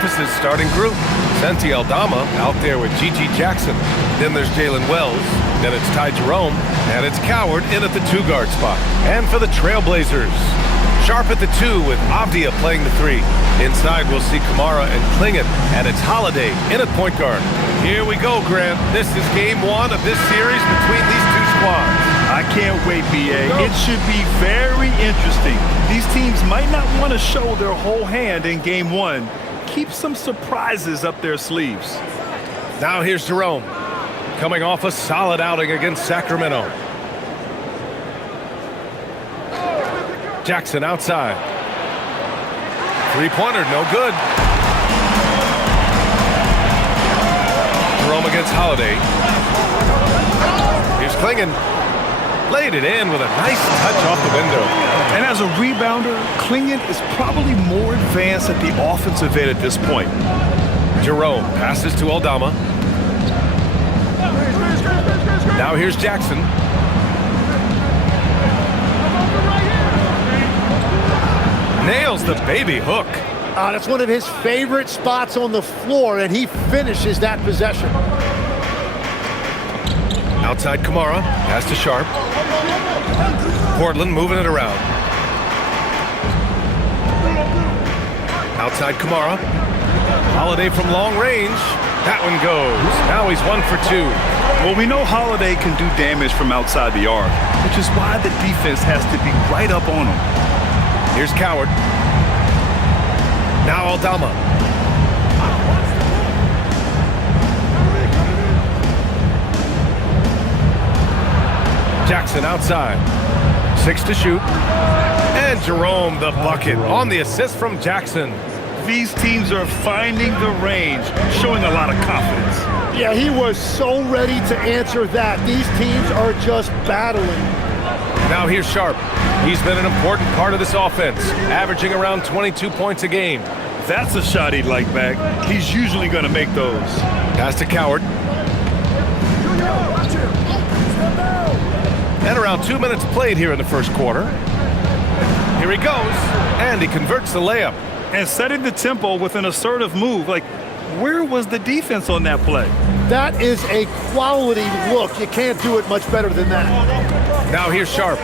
Memphis's starting group. Santi Aldama out there with Gigi Jackson. Then there's Jalen Wells. Then it's Ty Jerome. And it's Coward in at the 2-guard spot. And for the Trailblazers, Sharp at the 2 with Avdia playing the 3. Inside we'll see Kamara and Klingon. And it's Holiday in at point guard. Here we go, Grant. This is game 1 of this series between these two squads. I can't wait, B.A. It should be very interesting. These teams might not want to show their whole hand in game 1. Keep some surprises up their sleeves. Now here's Jerome, coming off a solid outing against Sacramento. Jackson outside. Three-pointer, no good. Jerome against Holiday. Here's Klingon. Laid it in with a nice touch off the window. And as a rebounder, Klingon is probably more advanced at the offensive end at this point. Jerome passes to Aldama. Now here's Jackson. Nails the baby hook. That's one of his favorite spots on the floor, and he finishes that possession. Outside Kamara, pass to Sharp. Portland moving it around. Outside Kamara. Holiday from long range. That one goes. Now he's 1 for 2. Well, we know Holiday can do damage from outside the arc, which is why the defense has to be right up on him. Here's Coward. Now Aldama. Jackson outside. 6 to shoot. And Jerome the bucket on the assist from Jackson. These teams are finding the range, showing a lot of confidence. Yeah, he was so ready to answer that. These teams are just battling. Now here's Sharp. He's been an important part of this offense, averaging around 22 points a game. That's a shot he'd like back. He's usually going to make those. Pass to Coward. And around 2 minutes played here in the first quarter. Here he goes, and he converts the layup. And setting the tempo with an assertive move. Like, where was the defense on that play? That is a quality look. You can't do it much better than that. Now here's Sharp.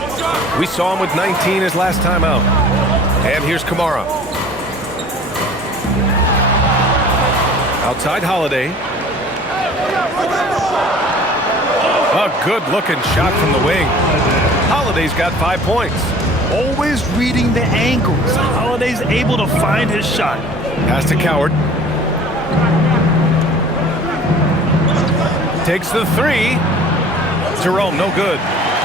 We saw him with 19 his last time out. And here's Kamara. Outside Holiday. A good-looking shot from the wing. Holiday's got 5 points. Always reading the angles. Holiday's able to find his shot. Pass to Coward. Takes the 3. Jerome, no good.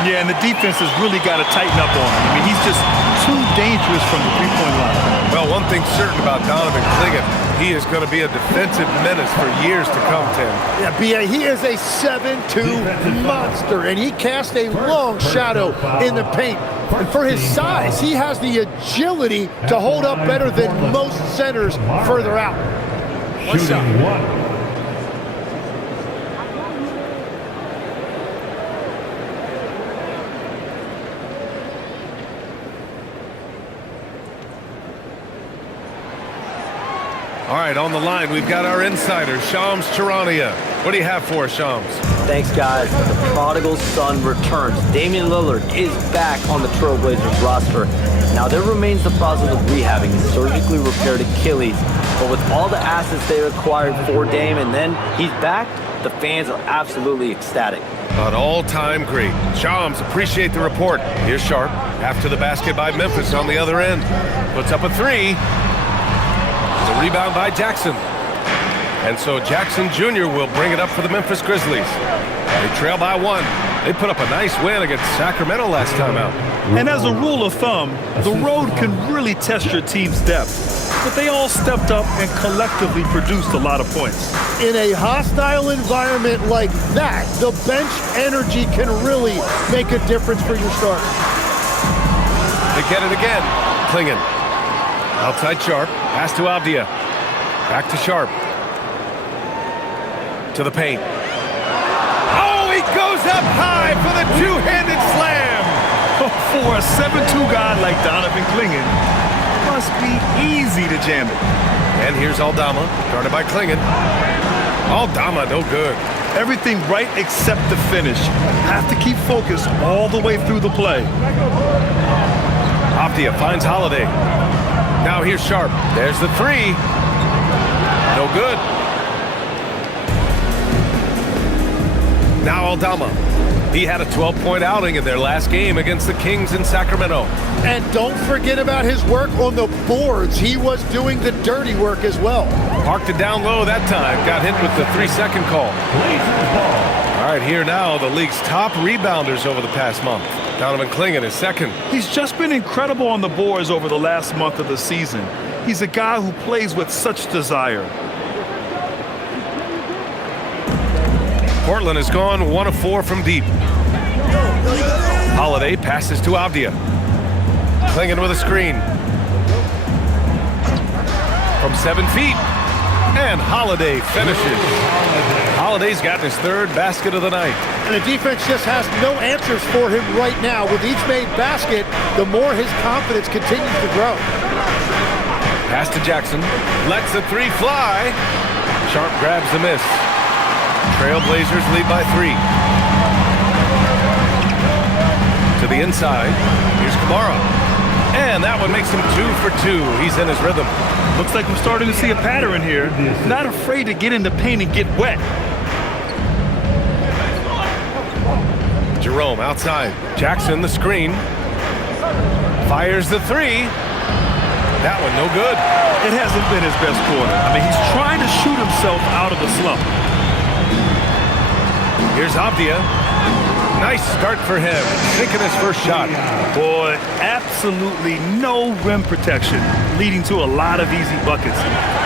Yeah, and the defense has really got to tighten up on him. I mean, he's just too dangerous from the three-point line. Well, one thing's certain about Donovan Klingon. He is going to be a defensive menace for years to come, Tim. Yeah, B.A., he is a 7'2" monster, and he casts a long shadow in the paint. And for his size, he has the agility to hold up better than most centers further out. Shooting 1. All right, on the line, we've got our insider, Shams Charania. What do you have for us, Shams? Thanks, guys. The prodigal son returns. Damian Lillard is back on the Trailblazers roster. Now, there remains the process of rehabbing his surgically repaired Achilles. But with all the assets they acquired for Dame and then he's back, the fans are absolutely ecstatic. An all-time great. Shams, appreciate the report. Here's Sharp. After the basket by Memphis on the other end. Puts up a 3. The rebound by Jackson. And so Jackson Jr. will bring it up for the Memphis Grizzlies. They trail by 1. They put up a nice win against Sacramento last time out. And as a rule of thumb, the road can really test your team's depth. But they all stepped up and collectively produced a lot of points. In a hostile environment like that, the bench energy can really make a difference for your start. They get it again. Klingon. Outside Sharp. Pass to Avdia. Back to Sharp. To the paint. Oh, he goes up high for the two-handed slam. For a 7'2" guy like Donovan Klingon, must be easy to jam it. And here's Aldama, guarded by Klingon. Aldama, no good. Everything right except the finish. Have to keep focused all the way through the play. Avdia finds Holiday. Now here's Sharp. There's the three. No good. Now Aldama. He had a 12-point outing in their last game against the Kings in Sacramento. And don't forget about his work on the boards. He was doing the dirty work as well. Parked it down low that time. Got hit with the 3-second call. All right, here now, the league's top rebounders over the past month. Donovan Klingon is second. He's just been incredible on the boards over the last month of the season. He's a guy who plays with such desire. Portland has gone 1 of 4 from deep. Holiday passes to Avdia. Klingon with a screen. From 7 feet. And Holiday finishes. Holiday's gotten his third basket of the night. And the defense just has no answers for him right now. With each made basket, the more his confidence continues to grow. Pass to Jackson. Lets the three fly. Sharp grabs the miss. Trailblazers lead by 3. To the inside. Here's Kamara. And that one makes him 2 for 2. He's in his rhythm. Looks like we're starting to see a pattern here. Not afraid to get in the paint and get wet. Jerome outside. Jackson the screen. Fires the 3. That one no good. It hasn't been his best quarter. I mean, he's trying to shoot himself out of the slump. Here's Avdia. Nice start for him. Sinking his first shot. Boy, absolutely no rim protection, leading to a lot of easy buckets.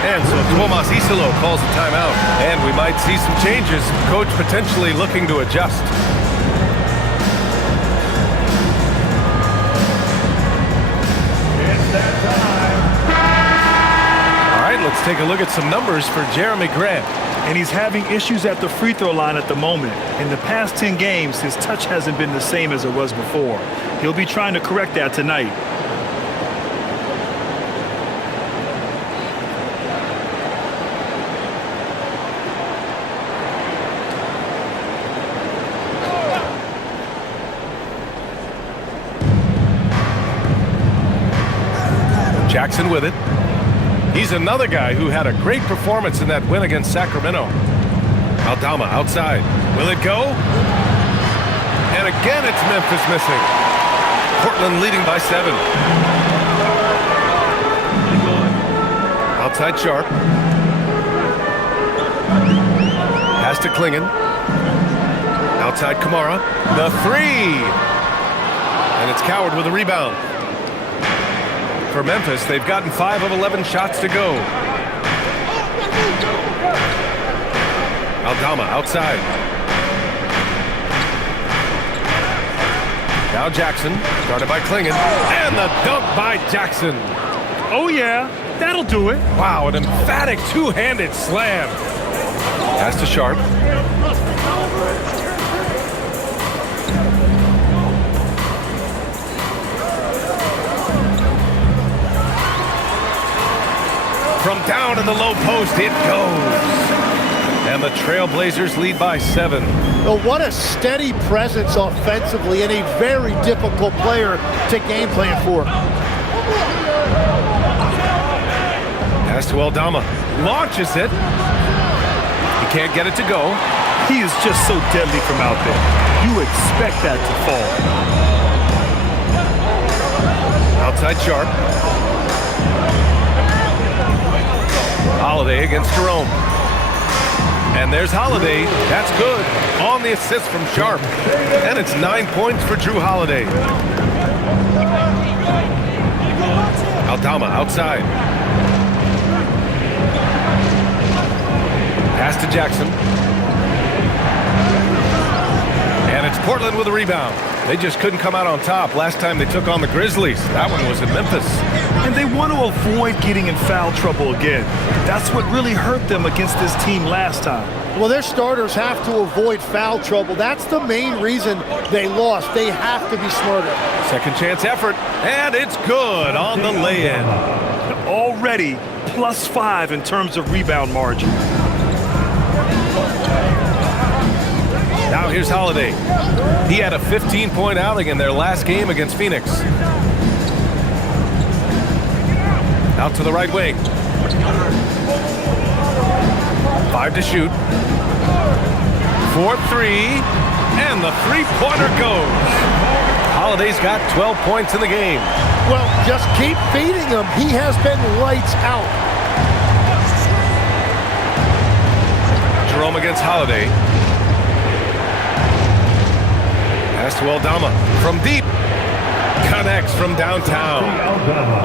And so Tomas Isolo calls a timeout. And we might see some changes. Coach potentially looking to adjust. All right, let's take a look at some numbers for Jeremy Grant. And he's having issues at the free throw line at the moment. In the past 10 games, his touch hasn't been the same as it was before. He'll be trying to correct that tonight. Jackson with it. He's another guy who had a great performance in that win against Sacramento. Aldama outside. Will it go? And again, it's Memphis missing. Portland leading by 7. Outside Sharp. Pass to Klingon. Outside Kamara. The 3. And it's Coward with a rebound. For Memphis, they've gotten 5 of 11 shots to go. Aldama outside. Now Jackson, guarded by Klingon. And the dunk by Jackson. Oh, yeah, that'll do it. Wow, an emphatic two-handed slam. Pass to Sharp. From down in the low post, it goes. And the Trailblazers lead by 7. Well, what a steady presence offensively and a very difficult player to game plan for. Pass to Aldama. Launches it. He can't get it to go. He is just so deadly from out there. You expect that to fall. Outside Sharp. Holiday against Jerome. And there's Holiday. That's good. On the assist from Sharp. And it's 9 points for Drew Holiday. Aldama outside. Pass to Jackson. And it's Portland with a rebound. They just couldn't come out on top last time they took on the Grizzlies. That one was in Memphis. And they want to avoid getting in foul trouble again. That's what really hurt them against this team last time. Well, their starters have to avoid foul trouble. That's the main reason they lost. They have to be smarter. Second chance effort, and it's good on the lay-in. Already +5 in terms of rebound margin. Now here's Holiday. He had a 15-point outing in their last game against Phoenix. Out to the right wing. 5 to shoot. 4-3, and the three-pointer goes. Holiday's got 12 points in the game. Well, just keep feeding him. He has been lights out. Jerome against Holiday. Pass to Aldama from deep. Connects from downtown.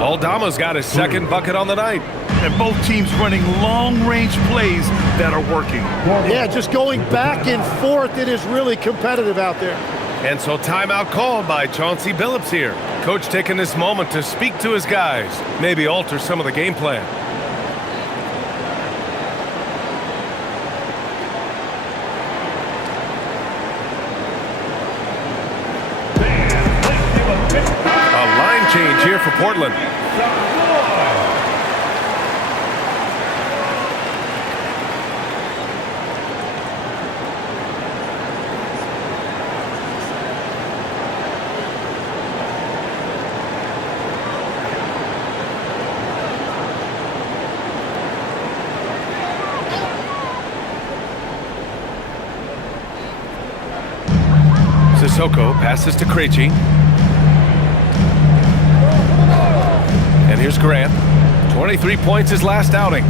Aldama's got his second bucket on the night. And both teams running long-range plays that are working. Yeah, just going back and forth. It is really competitive out there. And so timeout called by Chauncey Billups here. Coach taking this moment to speak to his guys. Maybe alter some of the game plan. A line change here for Portland. Sissoko passes to Krejci. And here's Grant. 23 points his last outing.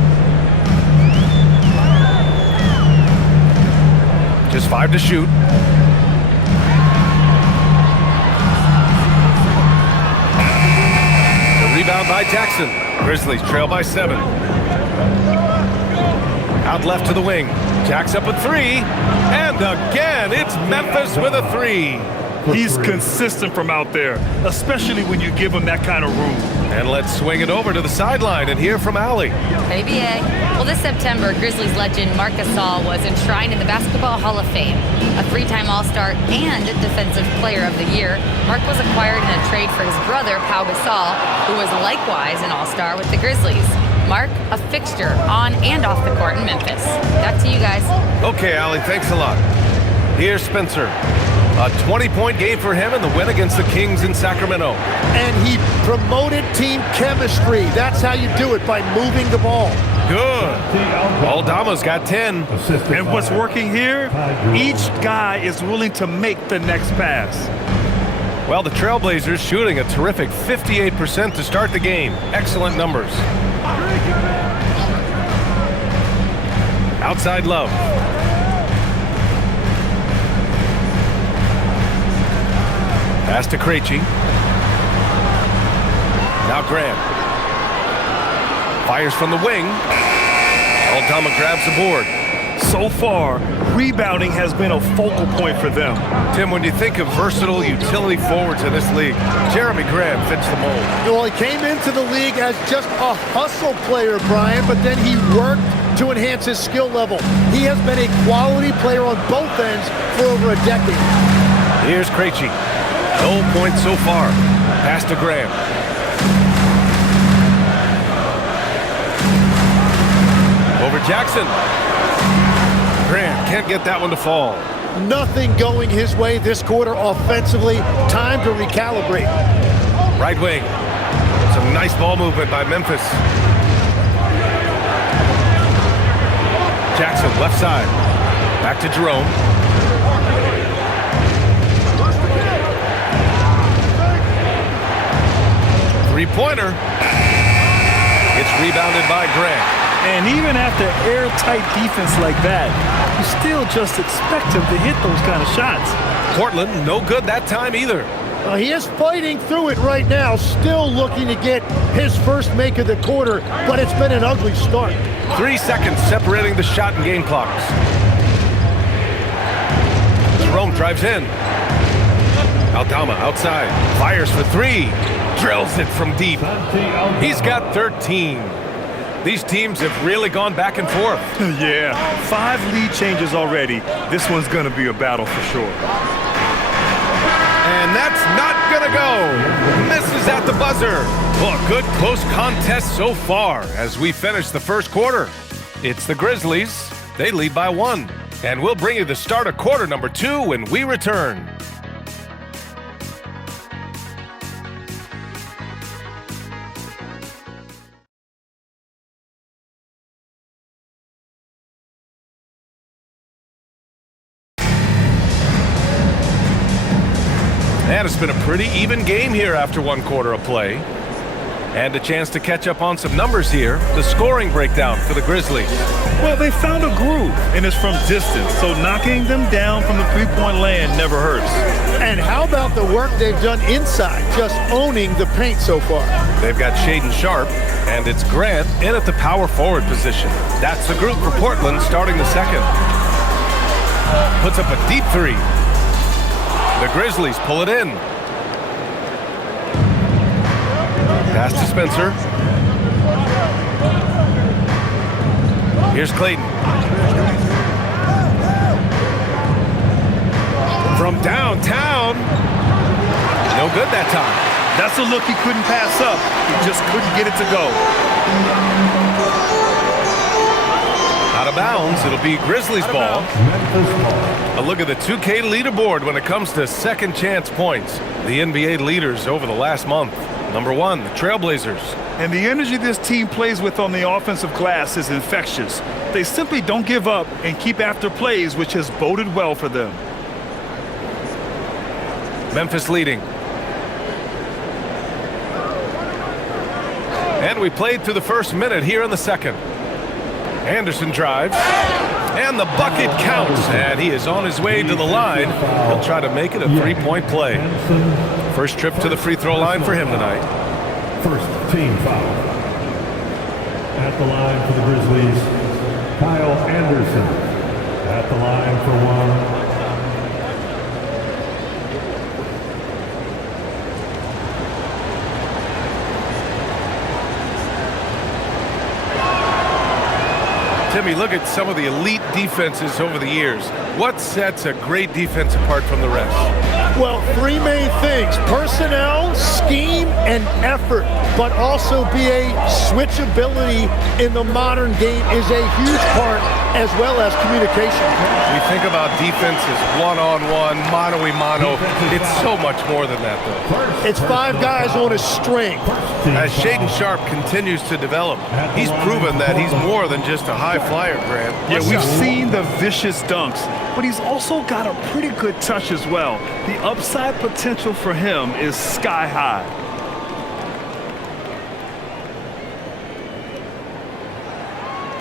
Just 5 to shoot. The rebound by Jackson. Grizzlies trail by 7. Out left to the wing. Jack's up a 3. And again, it's Memphis with a 3. He's consistent from out there, especially when you give him that kind of room. And let's swing it over to the sideline and hear from Allie. ABA. Well, this September, Grizzlies legend Marc Gasol was enshrined in the Basketball Hall of Fame. A 3-time All-Star and Defensive Player of the Year, Marc was acquired in a trade for his brother, Pau Gasol, who was likewise an All-Star with the Grizzlies. Marc, a fixture on and off the court in Memphis. Back to you guys. Okay, Allie, thanks a lot. Here's Spencer. A 20-point game for him in the win against the Kings in Sacramento. And he promoted team chemistry. That's how you do it, by moving the ball. Good. Aldama's got 10. And what's working here? Each guy is willing to make the next pass. Well, the Trailblazers shooting a terrific 58% to start the game. Excellent numbers. Outside Love. Pass to Krejci. Now Grant. Fires from the wing. Aldama grabs the board. So far, rebounding has been a focal point for them. Tim, when you think of versatile utility forwards in this league, Jeremy Grant fits the mold. Well, he came into the league as just a hustle player, Brian, but then he worked to enhance his skill level. He has been a quality player on both ends for over a decade. Here's Krejci. No points so far. Pass to Grant. Over Jackson. Grant can't get that one to fall. Nothing going his way this quarter offensively. Time to recalibrate. Right wing. Some nice ball movement by Memphis. Jackson, left side. Back to Jerome. Three-pointer. It's rebounded by Grant. And even after airtight defense like that, you still just expect him to hit those kind of shots. Portland, no good that time either. He is fighting through it right now, still looking to get his first make of the quarter, but it's been an ugly start. 3 seconds separating the shot and game clocks. Jerome drives in. Aldama outside. Fires for three. Drills it from deep. He's got 13. These teams have really gone back and forth. Yeah, 5 lead changes already. This one's going to be a battle for sure. And that's not going to go. Misses at the buzzer. Well, a good close contest so far as we finish the first quarter. It's the Grizzlies. They lead by 1. And we'll bring you the start of quarter number 2 when we return. And it's been a pretty even game here after 1 quarter of play. And a chance to catch up on some numbers here. The scoring breakdown for the Grizzlies. Well, they found a groove, and it's from distance, so knocking them down from the three-point land never hurts. And how about the work they've done inside, just owning the paint so far? They've got Shaedon Sharpe, and it's Grant in at the power forward position. That's the group for Portland starting the second. Puts up a deep 3. The Grizzlies pull it in. Pass to Spencer. Here's Clayton. From downtown. No good that time. That's a look he couldn't pass up. He just couldn't get it to go. Out of bounds, it'll be Grizzlies ball. A look at the 2K leaderboard when it comes to second chance points. The NBA leaders over the last month. Number 1, the Trailblazers. And the energy this team plays with on the offensive glass is infectious. They simply don't give up and keep after plays, which has boded well for them. Memphis leading. And we played through the first minute here in the second. Anderson drives. And the bucket counts. And he is on his way to the line. He'll try to make it a 3-point play. First trip to the free throw line for him tonight. First team foul. At the line for the Grizzlies, Kyle Anderson. At the line for 1. Timmy, look at some of the elite defenses over the years. What sets a great defense apart from the rest? Well, 3 main things: personnel, scheme, and effort. But also BA, switchability in the modern game is a huge part, as well as communication. We think about defense as one-on-one, mano-a-mano. It's so much more than that, though. It's 5 guys on a string. As Shaedon Sharpe continues to develop, he's proven that he's more than just a high flyer, Grant. Yeah, we've seen the vicious dunks, but he's also got a pretty good touch as well. The upside potential for him is sky high.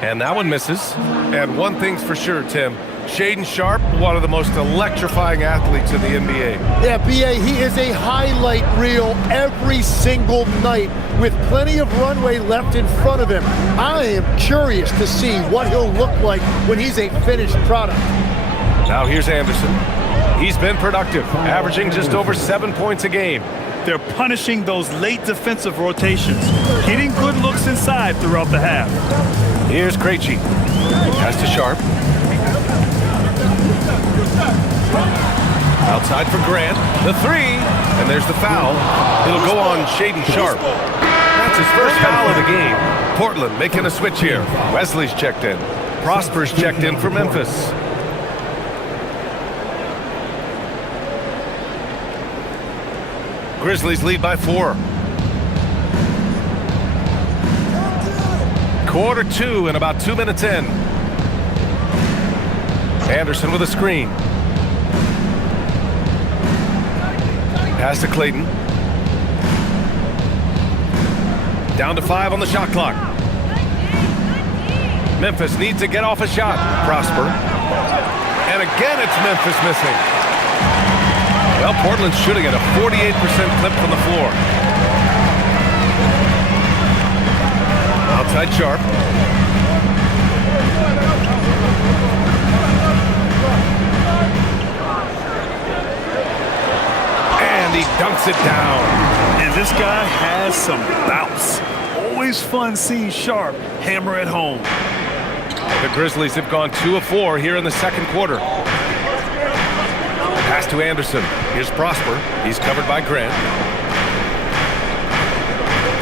And that one misses. And one thing's for sure, Tim. Shaedon Sharpe, one of the most electrifying athletes in the NBA. Yeah, BA, he is a highlight reel every single night with plenty of runway left in front of him. I am curious to see what he'll look like when he's a finished product. Now here's Anderson. He's been productive, averaging just over 7 points a game. They're punishing those late defensive rotations, getting good looks inside throughout the half. Here's Krejci. Pass to Sharpe. Outside for Grant. The 3. And there's the foul. It'll go on Shaedon Sharpe. That's his first foul of the game. Portland making a switch here. Wesley's checked in. Prosper's checked in for Memphis. Grizzlies lead by 4. Quarter 2 and about 2 minutes in. Anderson with a screen. Pass to Clayton. Down to 5 on the shot clock. Memphis needs to get off a shot. Prosper. And again it's Memphis missing. Well, Portland's shooting at a 48% clip from the floor. Outside Sharpe. dunks it down. And this guy has some bounce. Always fun seeing Sharp hammer at home. The Grizzlies have gone 2 of 4 here in the second quarter. Pass to Anderson. Here's Prosper. He's covered by Grant.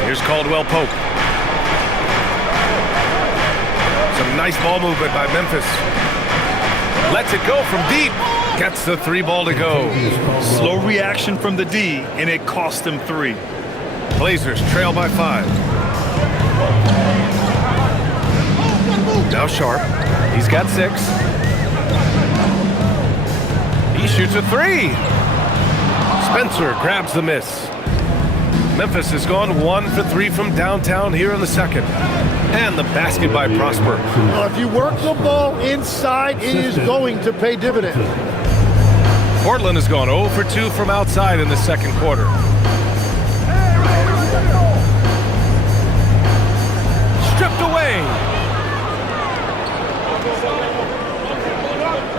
Here's Caldwell Pope. Some nice ball movement by Memphis. Lets it go from deep. Gets the 3 ball to go. Slow reaction from the D, and it cost them 3. Blazers trail by 5. Now Sharp. He's got 6. He shoots a 3. Spencer grabs the miss. Memphis has gone 1 for 3 from downtown here in the second. And the basket by Prosper. Well, if you work the ball inside, it is going to pay dividends. Portland has gone 0 for 2 from outside in the second quarter. Stripped away.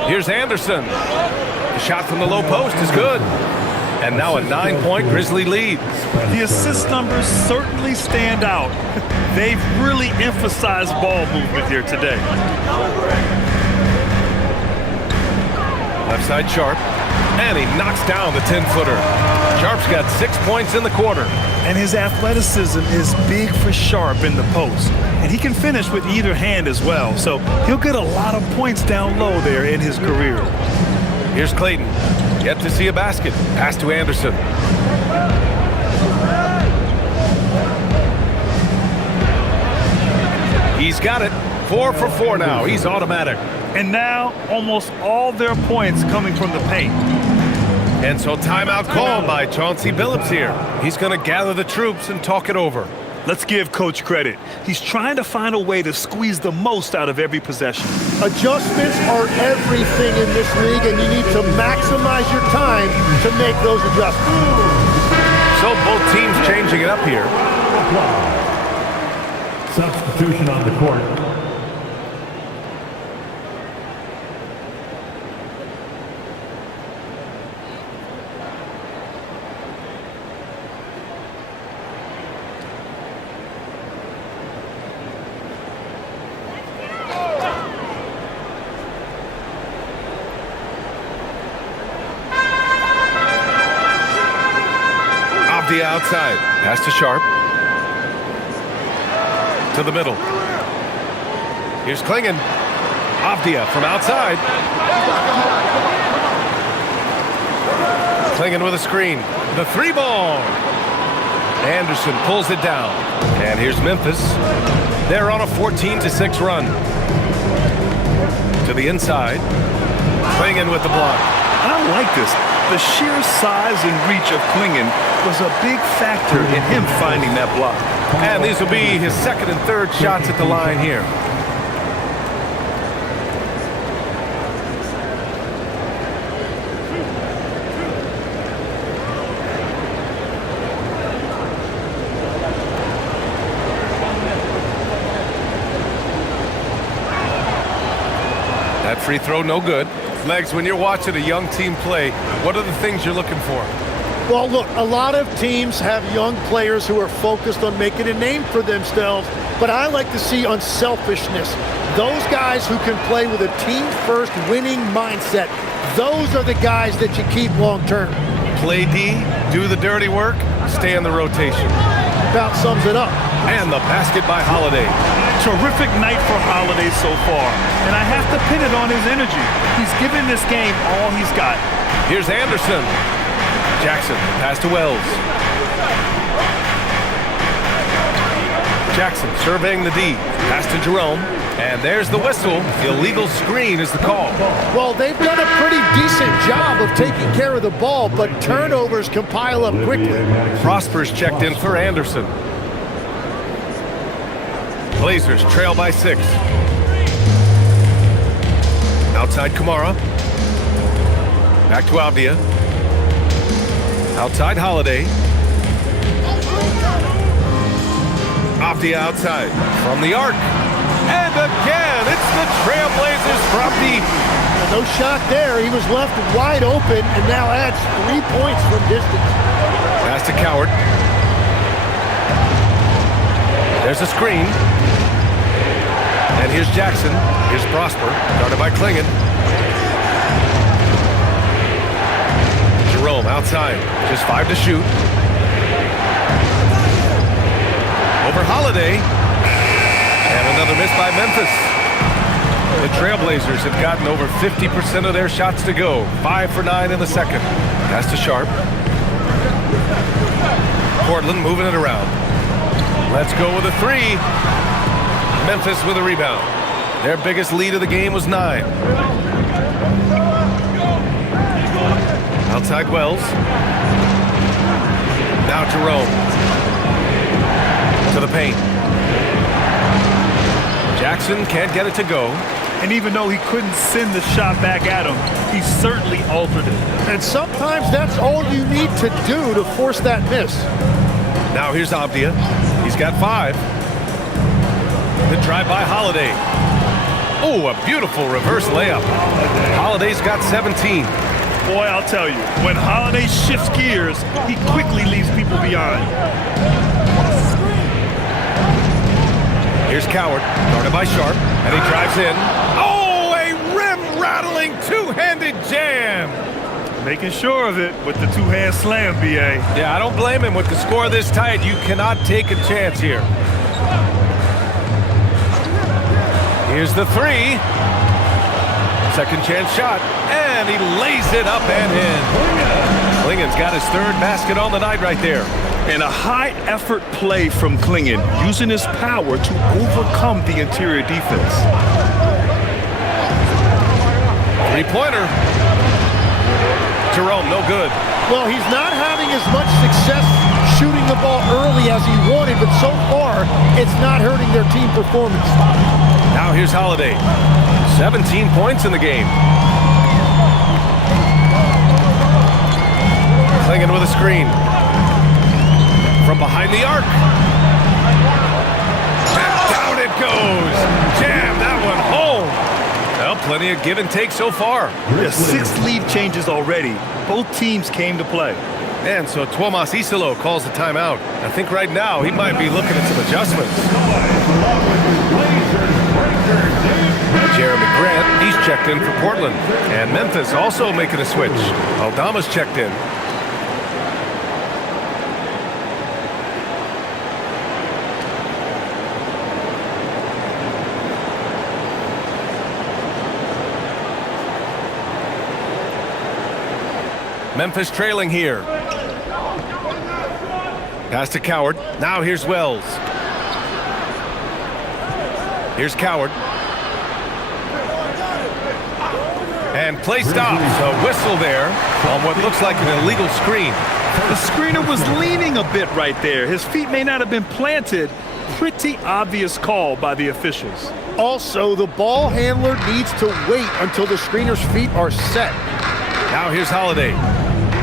Here's Anderson. The shot from the low post is good. And now a 9-point Grizzly lead. The assist numbers certainly stand out. They've really emphasized ball movement here today. Left side Sharp. And he knocks down the 10-footer. Sharp's got 6 points in the quarter. And his athleticism is big for Sharp in the post. And he can finish with either hand as well. So he'll get a lot of points down low there in his career. Here's Clayton. Yet to see a basket. Pass to Anderson. He's got it. 4 for 4 now. He's automatic. And now almost all their points coming from the paint. And so timeout called by Chauncey Billups here. He's going to gather the troops and talk it over. Let's give Coach credit. He's trying to find a way to squeeze the most out of every possession. Adjustments are everything in this league, and you need to maximize your time to make those adjustments. So both teams changing it up here. Substitution on the court. The outside. Pass to Sharp. To the middle. Here's Klingon. Avdia from outside. Klingon with a screen. The 3 ball. Anderson pulls it down. And here's Memphis. They're on a 14-6 run. To the inside. Klingon with the block. I like this. The sheer size and reach of Klingon was a big factor in him finding that block. And these will be his second and third shots at the line here. That free throw, no good. Legs, when you're watching a young team play, what are the things you're looking for? Well, look, a lot of teams have young players who are focused on making a name for themselves, but I like to see unselfishness. Those guys who can play with a team-first winning mindset, those are the guys that you keep long-term. Play D, do the dirty work, stay in the rotation. About sums it up. And the basket by Holiday. Terrific night for Holiday so far, and I have to pin it on his energy. He's given this game all he's got. Here's Anderson. Jackson, pass to Wells. Jackson surveying the D. Pass to Jerome. And there's the whistle. Illegal screen is the call. Well, they've done a pretty decent job of taking care of the ball, but turnovers can pile up quickly. Prosper's checked in for Anderson. Blazers trail by 6. Outside Kamara. Back to Avdia. Outside Holiday. Avdia outside from the arc. And again, it's the Trailblazers from deep. No shot there. He was left wide open and now adds 3 points from distance. Pass to Coward. There's a screen. And here's Jackson. Here's Prosper. Guarded by Klingon. Jerome outside. Just 5 to shoot. Over Holiday. And another miss by Memphis. The Trailblazers have gotten over 50% of their shots to go. 5 for 9 in the second. Pass to Sharp. Portland moving it around. Let's go with a 3. Memphis with a rebound. Their biggest lead of the game was 9. Outside Wells. Now Jerome. To the paint. Jackson can't get it to go. And even though he couldn't send the shot back at him, he certainly altered it. And sometimes that's all you need to do to force that miss. Now here's Avdia. He's got 5. The drive by Holiday. Oh, a beautiful reverse layup. Holiday's got 17. Boy, I'll tell you, when Holiday shifts gears, he quickly leaves people behind. Here's Coward, guarded by Sharp, and he drives in. Oh, a rim-rattling two-handed jam. Making sure of it with the two-hand slam, B.A. Yeah, I don't blame him. With the score this tight, you cannot take a chance here. Here's the 3. Second chance shot, and he lays it up and in. Klingon's got his 3rd basket on the night right there. And a high-effort play from Klingon, using his power to overcome the interior defense. 3-pointer. Jerome, no good. Well, he's not having as much success shooting the ball early as he wanted, but so far, it's not hurting their team performance. Now here's Holiday. 17 points in the game. Klingon with a screen. From behind the arc. And down it goes. Jam that one home. Well, plenty of give and take so far. Yeah, 6 lead changes already. Both teams came to play. And so Tuomas Isalo calls the timeout. I think right now he might be looking at some adjustments. Jeremy Grant, he's checked in for Portland. And Memphis also making a switch. Aldama's checked in. Memphis trailing here. Pass to Coward. Now here's Wells. Here's Coward. And play stops. A whistle there on what looks like an illegal screen. The screener was leaning a bit right there. His feet may not have been planted. Pretty obvious call by the officials. Also, the ball handler needs to wait until the screener's feet are set. Now here's Holiday.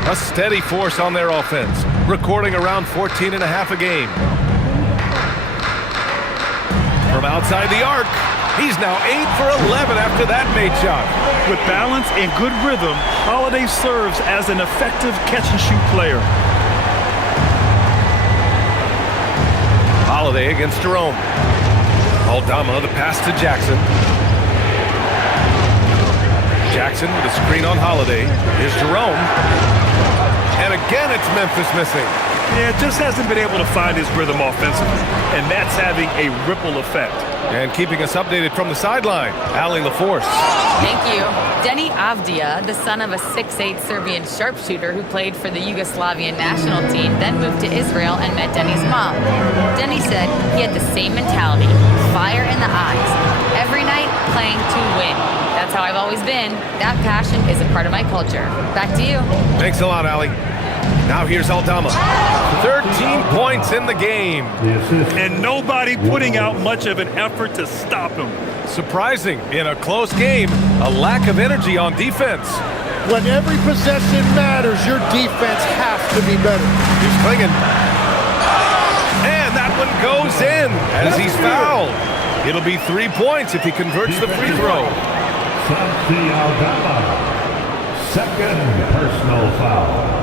A steady force on their offense, recording around 14 and a half a game. From outside the arc, he's now 8 for 11 after that made shot. With balance and good rhythm, Holiday serves as an effective catch-and-shoot player. Holiday against Jerome. Aldama, the pass to Jackson. Jackson with a screen on Holiday. Here's Jerome. And again, it's Memphis missing. Yeah, just hasn't been able to find his rhythm offensively, and that's having a ripple effect. And keeping us updated from the sideline, Allie LaForce. Thank you. Denny Avdia, the son of a 6'8" Serbian sharpshooter who played for the Yugoslavian national team, then moved to Israel and met Denny's mom. Denny said he had the same mentality, fire in the eyes, every night playing to win. That's how I've always been. That passion is a part of my culture. Back to you. Thanks a lot, Allie. Now here's Aldama. 13 points in the game. And nobody putting out much of an effort to stop him. Surprising, in a close game, a lack of energy on defense. When every possession matters, your defense has to be better. He's Klingon. And that one goes in as he's fouled. It'll be 3 points if he converts the free throw. Santi Aldama, second personal foul.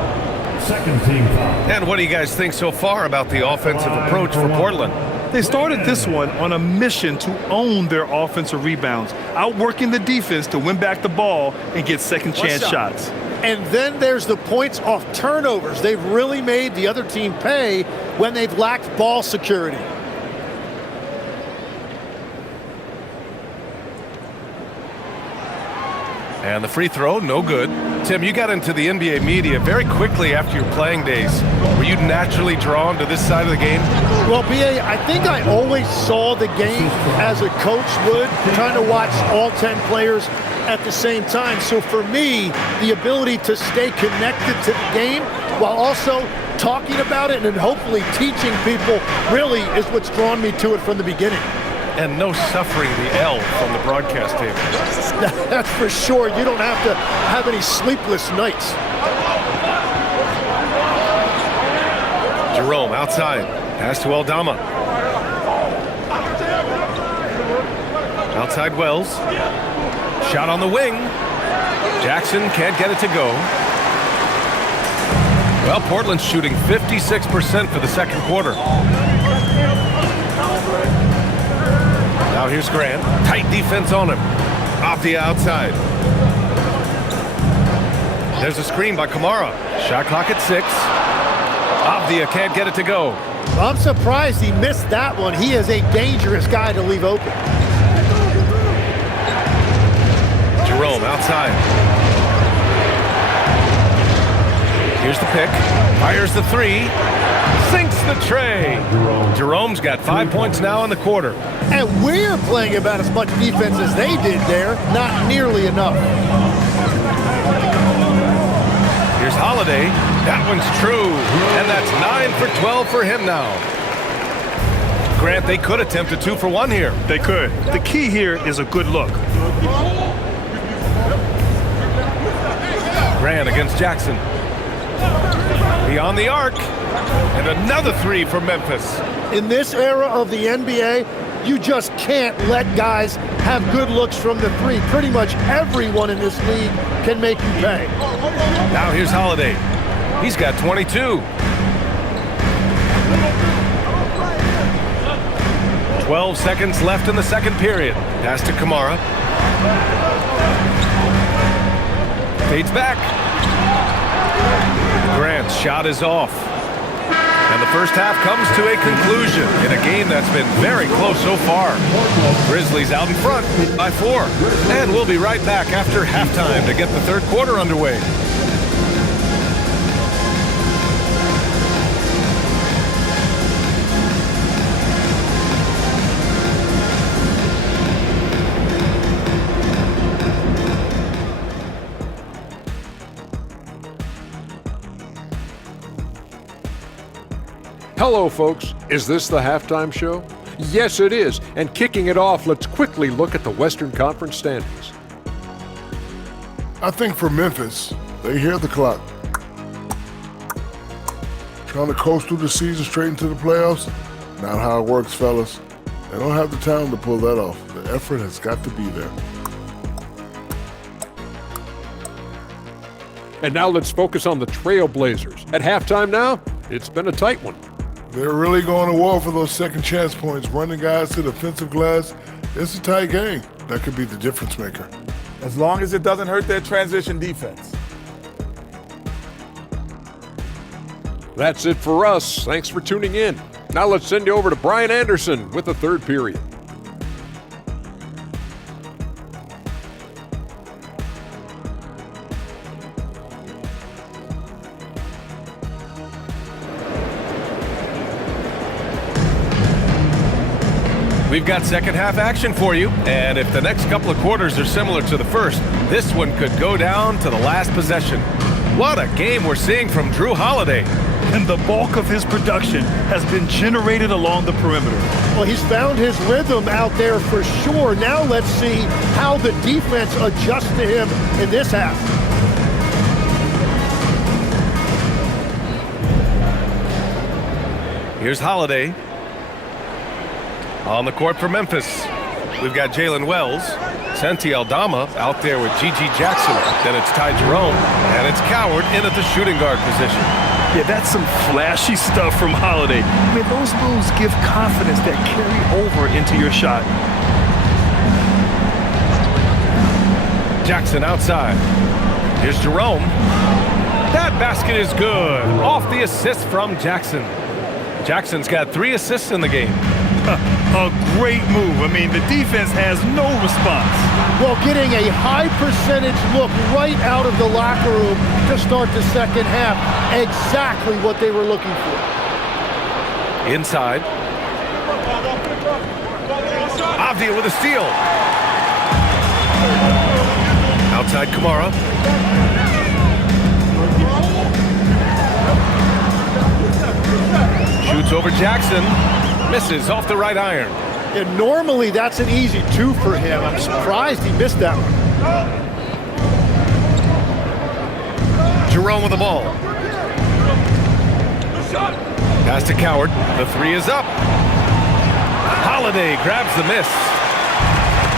second team foul. And what do you guys think so far about the offensive approach for Portland? They started this one on a mission to own their offensive rebounds, outworking the defense to win back the ball and get second chance shots. And then there's the points off turnovers. They've really made the other team pay when they've lacked ball security. And the free throw, no good. Tim, you got into the NBA media very quickly after your playing days. Were you naturally drawn to this side of the game? Well, B.A., I think I always saw the game as a coach would, trying to watch all 10 players at the same time. So for me, the ability to stay connected to the game while also talking about it and hopefully teaching people really is what's drawn me to it from the beginning. And no suffering the L from the broadcast table. That's for sure. You don't have to have any sleepless nights. Jerome outside. Pass to Aldama. Outside Wells. Shot on the wing. Jackson can't get it to go. Well, Portland's shooting 56% for the second quarter. Now here's Grant. Tight defense on him. Off the outside. There's a screen by Kamara. Shot clock at 6. Avdia can't get it to go. I'm surprised he missed that one. He is a dangerous guy to leave open. Jerome outside. Here's the pick. Fires the 3. Sinks the tray. Jerome's got 5 points now in the quarter. And we're playing about as much defense as they did there. Not nearly enough. Here's Holiday. That one's true. And that's 9 for 12 for him now. Grant, they could attempt a 2 for 1 here. They could. The key here is a good look. Grant against Jackson. Beyond the arc. And another 3 for Memphis. In this era of the NBA, you just can't let guys have good looks from the 3. Pretty much everyone in this league can make you pay. Now here's Holiday. He's got 22. 12 seconds left in the second period. Pass to Kamara. Fades back. Grant's shot is off. And the first half comes to a conclusion in a game that's been very close so far. Grizzlies out in front by 4. And we'll be right back after halftime to get the third quarter underway. Hello, folks. Is this the halftime show? Yes, it is. And kicking it off, let's quickly look at the Western Conference standings. I think for Memphis, they hear the clock. Trying to coast through the season straight into the playoffs? Not how it works, fellas. They don't have the talent to pull that off. The effort has got to be there. And now let's focus on the Trailblazers. At halftime now, it's been a tight one. They're really going to war for those second chance points, running guys to the offensive glass. It's a tight game. That could be the difference maker. As long as it doesn't hurt their transition defense. That's it for us. Thanks for tuning in. Now let's send you over to Brian Anderson with the third period. We've got second half action for you, and if the next couple of quarters are similar to the first, this one could go down to the last possession. What a game we're seeing from Drew Holiday. And the bulk of his production has been generated along the perimeter. Well, he's found his rhythm out there for sure. Now let's see how the defense adjusts to him in this half. Here's Holiday. On the court for Memphis, we've got Jalen Wells. Santi Aldama out there with G.G. Jackson. Then it's Ty Jerome, and it's Coward in at the shooting guard position. Yeah, that's some flashy stuff from Holiday. I mean, those moves give confidence that carry over into your shot. Jackson outside. Here's Jerome. That basket is good. Off the assist from Jackson. Jackson's got 3 assists in the game. A great move. I mean, the defense has no response. Well, getting a high percentage look right out of the locker room to start the second half. Exactly what they were looking for. Inside. Avdia with a steal. Outside Kamara. Shoots over Jackson. Misses off the right iron. And normally that's an easy 2 for him. I'm surprised he missed that one. Jerome with the ball. Pass to Coward. The 3 is up. Holiday grabs the miss.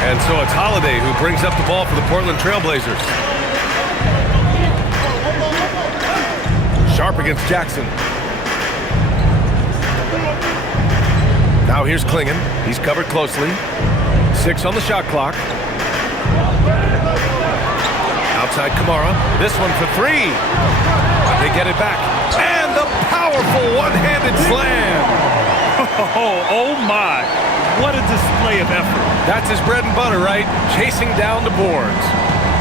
And so it's Holiday who brings up the ball for the Portland Trailblazers. Sharp against Jackson. Now here's Klingon. He's covered closely. 6 on the shot clock. Outside Kamara. This one for 3. They get it back. And the powerful one-handed slam. Oh my. What a display of effort. That's his bread and butter, right? Chasing down the boards.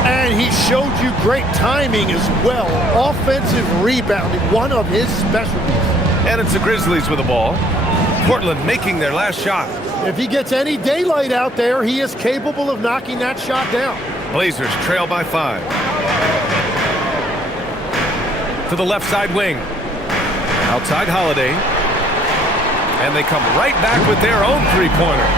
And he showed you great timing as well. Offensive rebounding, one of his specialties. And it's the Grizzlies with the ball. Portland making their last shot. If he gets any daylight out there, he is capable of knocking that shot down. Blazers trail by 5. To the left side wing. Outside Holiday. And they come right back with their own 3-pointer.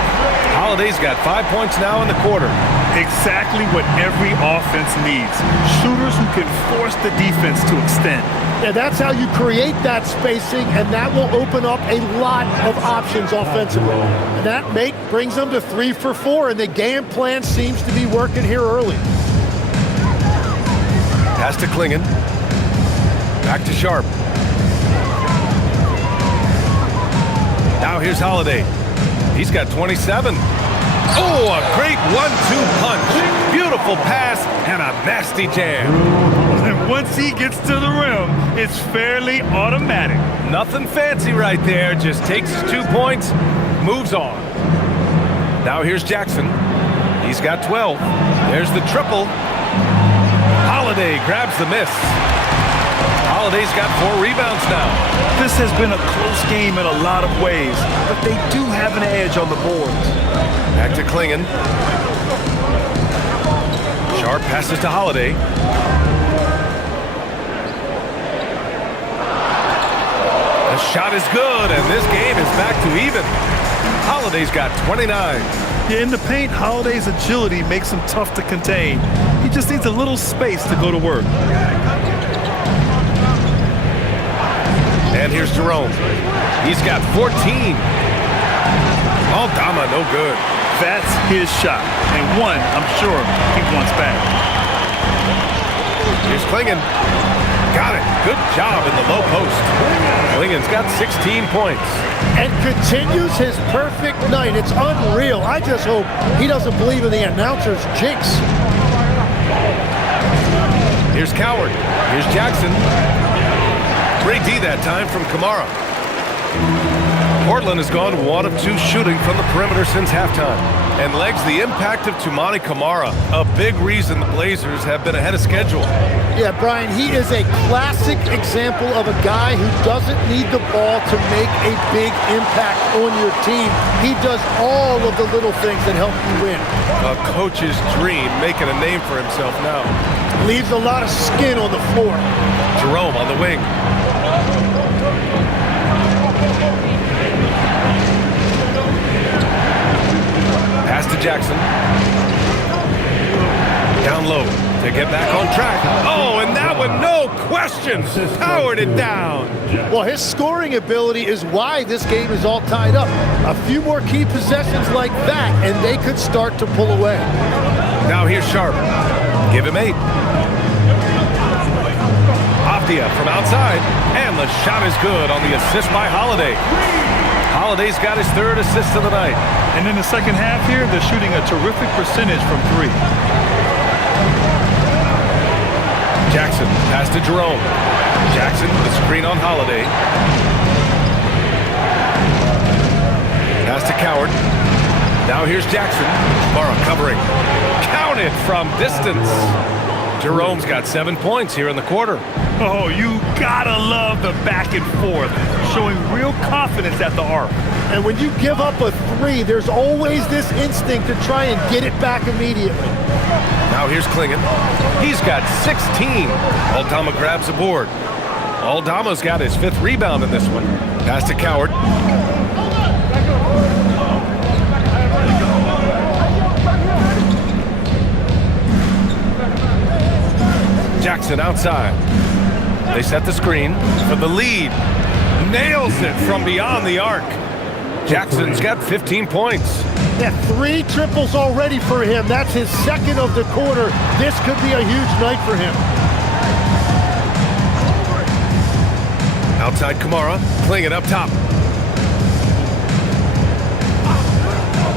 Holiday's got 5 points now in the quarter. Exactly what every offense needs. Shooters who can force the defense to extend. Yeah, that's how you create that spacing, and that will open up a lot of options offensively. And that brings them to 3 for 4, and the game plan seems to be working here early. Pass to Klingon. Back to Sharp. Now here's Holiday. He's got 27. Oh, a great 1-2 punch. Beautiful pass and a nasty jam. And once he gets to the rim, it's fairly automatic. Nothing fancy right there. Just takes his 2 points, moves on. Now here's Jackson. He's got 12. There's the triple. Holiday grabs the miss. Holiday's got 4 rebounds now. This has been a close game in a lot of ways, but they do have an edge on the boards. Back to Klingon. Sharp passes to Holiday. The shot is good, and this game is back to even. Holiday's got 29. Yeah, in the paint, Holiday's agility makes him tough to contain. He just needs a little space to go to work. And here's Jerome. He's got 14. Aldama, no good. That's his shot, and one I'm sure he wants back. Here's Klingon. Got it. Good job in the low post. Klingon's got 16 points. And continues his perfect night. It's unreal. I just hope he doesn't believe in the announcer's jinx. Here's Coward. Here's Jackson. Great D that time from Kamara. Portland has gone 1 of 2 shooting from the perimeter since halftime and legs the impact of Toumani Camara, a big reason the Blazers have been ahead of schedule. Yeah, Brian, he is a classic example of a guy who doesn't need the ball to make a big impact on your team. He does all of the little things that help you win. A coach's dream, making a name for himself now. Leaves a lot of skin on the floor. Jerome on the wing. Pass to Jackson. Down low to get back on track. Oh, and that one, no question, powered it down. Well, his scoring ability is why this game is all tied up. A few more key possessions like that, and they could start to pull away. Now here's Sharp. Give him 8. Avdia from outside, and the shot is good on the assist by Holiday. Holiday's got his 3rd assist of the night. And in the second half here, they're shooting a terrific percentage from 3. Jackson pass to Jerome. Jackson, the screen on Holiday. Pass to Coward. Now here's Jackson. Mara covering. Counted from distance. Jerome's got 7 points here in the quarter. Oh, you gotta love the back and forth, showing real confidence at the arc. And when you give up a 3, there's always this instinct to try and get it back immediately. Now here's Klingon. He's got 16. Aldama grabs the board. Aldama's got his 5th rebound in this one. Pass to Coward. Jackson outside. They set the screen for the lead. Nails it from beyond the arc. Jackson's got 15 points. Yeah, 3 triples already for him. That's his 2nd of the quarter. This could be a huge night for him. Outside Kamara, playing it up top.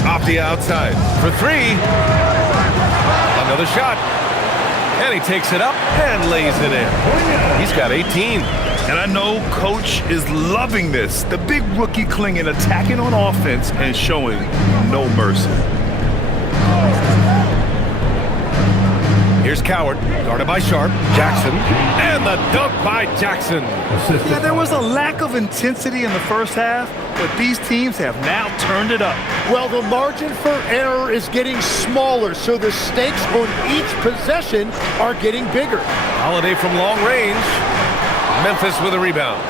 Avdia outside for 3. Another shot. And he takes it up and lays it in. He's got 18. And I know Coach is loving this. The big rookie Klingon attacking on offense and showing no mercy. Here's Coward, guarded by Sharp. Jackson, and the dunk by Jackson. Yeah, there was a lack of intensity in the first half, but these teams have now turned it up. Well, the margin for error is getting smaller, so the stakes on each possession are getting bigger. Holiday from long range. Memphis with a rebound.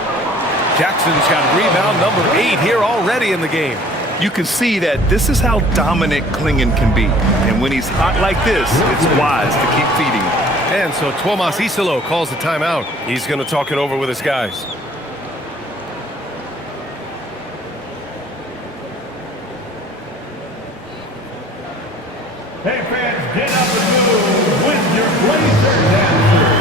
Jackson's got rebound number 8 here already in the game. You can see that this is how dominant Klingon can be. And when he's hot like this, it's wise to keep feeding him. And so Tuomas Isalo calls the timeout. He's going to talk it over with his guys. Hey fans, get up and move with your Blazer dancers.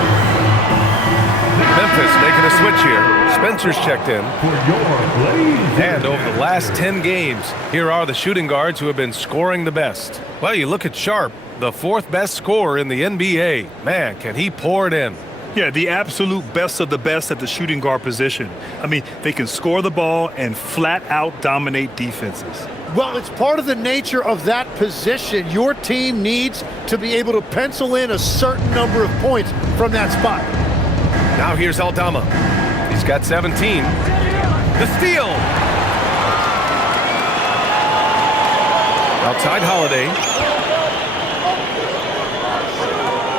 Memphis making a switch here. Spencer's checked in. For your Blazer. And over the last 10 games, here are the shooting guards who have been scoring the best. Well, you look at Sharp, the 4th best scorer in the NBA. Man, can he pour it in. Yeah, the absolute best of the best at the shooting guard position. I mean, they can score the ball and flat out dominate defenses. Well, it's part of the nature of that position. Your team needs to be able to pencil in a certain number of points from that spot. Now here's Aldama. He's got 17. The steal. Outside Holiday.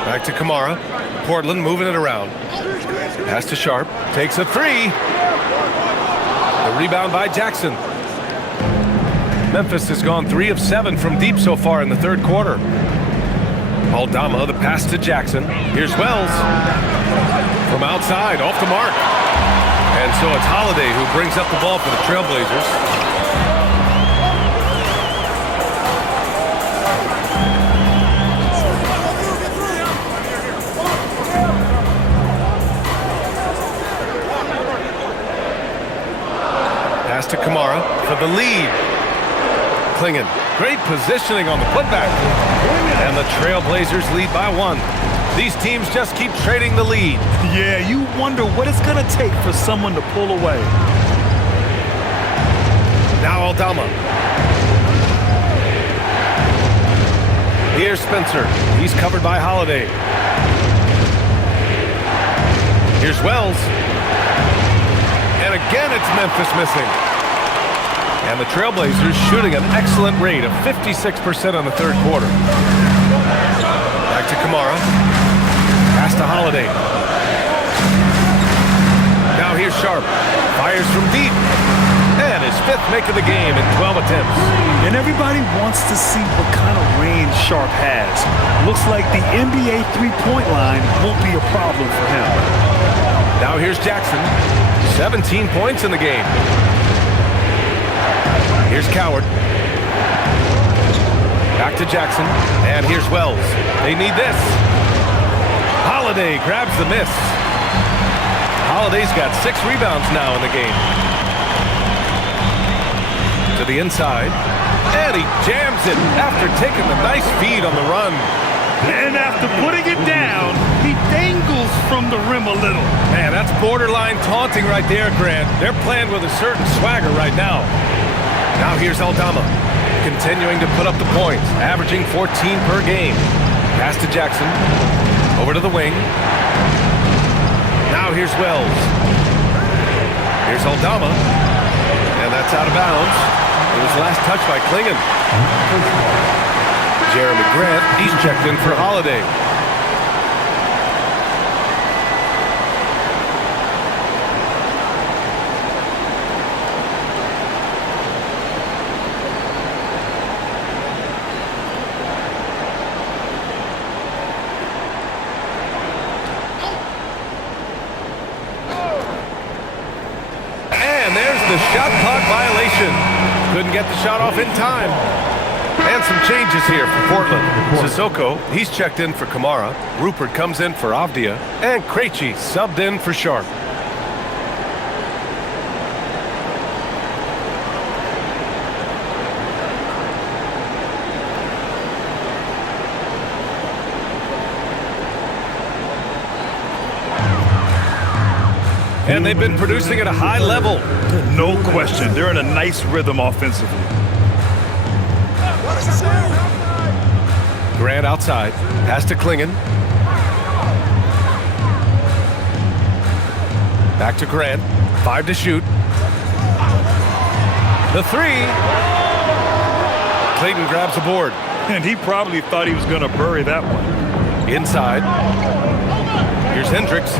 Back to Kamara. Portland moving it around. Pass to Sharp. Takes a 3. The rebound by Jackson. Memphis has gone 3 of 7 from deep so far in the 3rd quarter. Aldama, the pass to Jackson. Here's Wells. From outside, off the mark. And so it's Holiday who brings up the ball for the Trailblazers. Pass to Kamara for the lead. Klingon, great positioning on the putback. And the Trailblazers lead by 1. These teams just keep trading the lead. Yeah, you wonder what it's going to take for someone to pull away. Now Aldama. Here's Spencer. He's covered by Holiday. Here's Wells. And again, it's Memphis missing. And the Trailblazers shooting an excellent rate of 56% on the 3rd quarter. Back to Kamara. Pass to Holiday. Now here's Sharp. Fires from deep. And his 5th make of the game in 12 attempts. And everybody wants to see what kind of range Sharp has. Looks like the NBA three-point line won't be a problem for him. Now here's Jackson. 17 points in the game. Here's Coward. Back to Jackson, and here's Wells. They need this. Holiday grabs the miss. Holiday's got 6 rebounds now in the game. To the inside, and he jams it after taking the nice feed on the run. And after putting it down, he dangles from the rim a little. Man, that's borderline taunting right there, Grant. They're playing with a certain swagger right now. Now here's Aldama, continuing to put up the points, averaging 14 per game. Pass to Jackson, over to the wing. Now here's Wells. Here's Aldama, and that's out of bounds. It was last touched by Klingon. Jeremy Grant, he's checked in for Holiday. And there's the shot clock violation. Couldn't get the shot off in time. And some changes here for Portland. Sissoko, he's checked in for Kamara. Rupert comes in for Avdia. And Krejci subbed in for Sharp. And they've been producing at a high level. No question. They're in a nice rhythm offensively. Grant outside. Pass to Klingon. Back to Grant. 5 to shoot. The 3. Clayton grabs the board. And he probably thought he was going to bury that one. Inside. Here's Hendricks.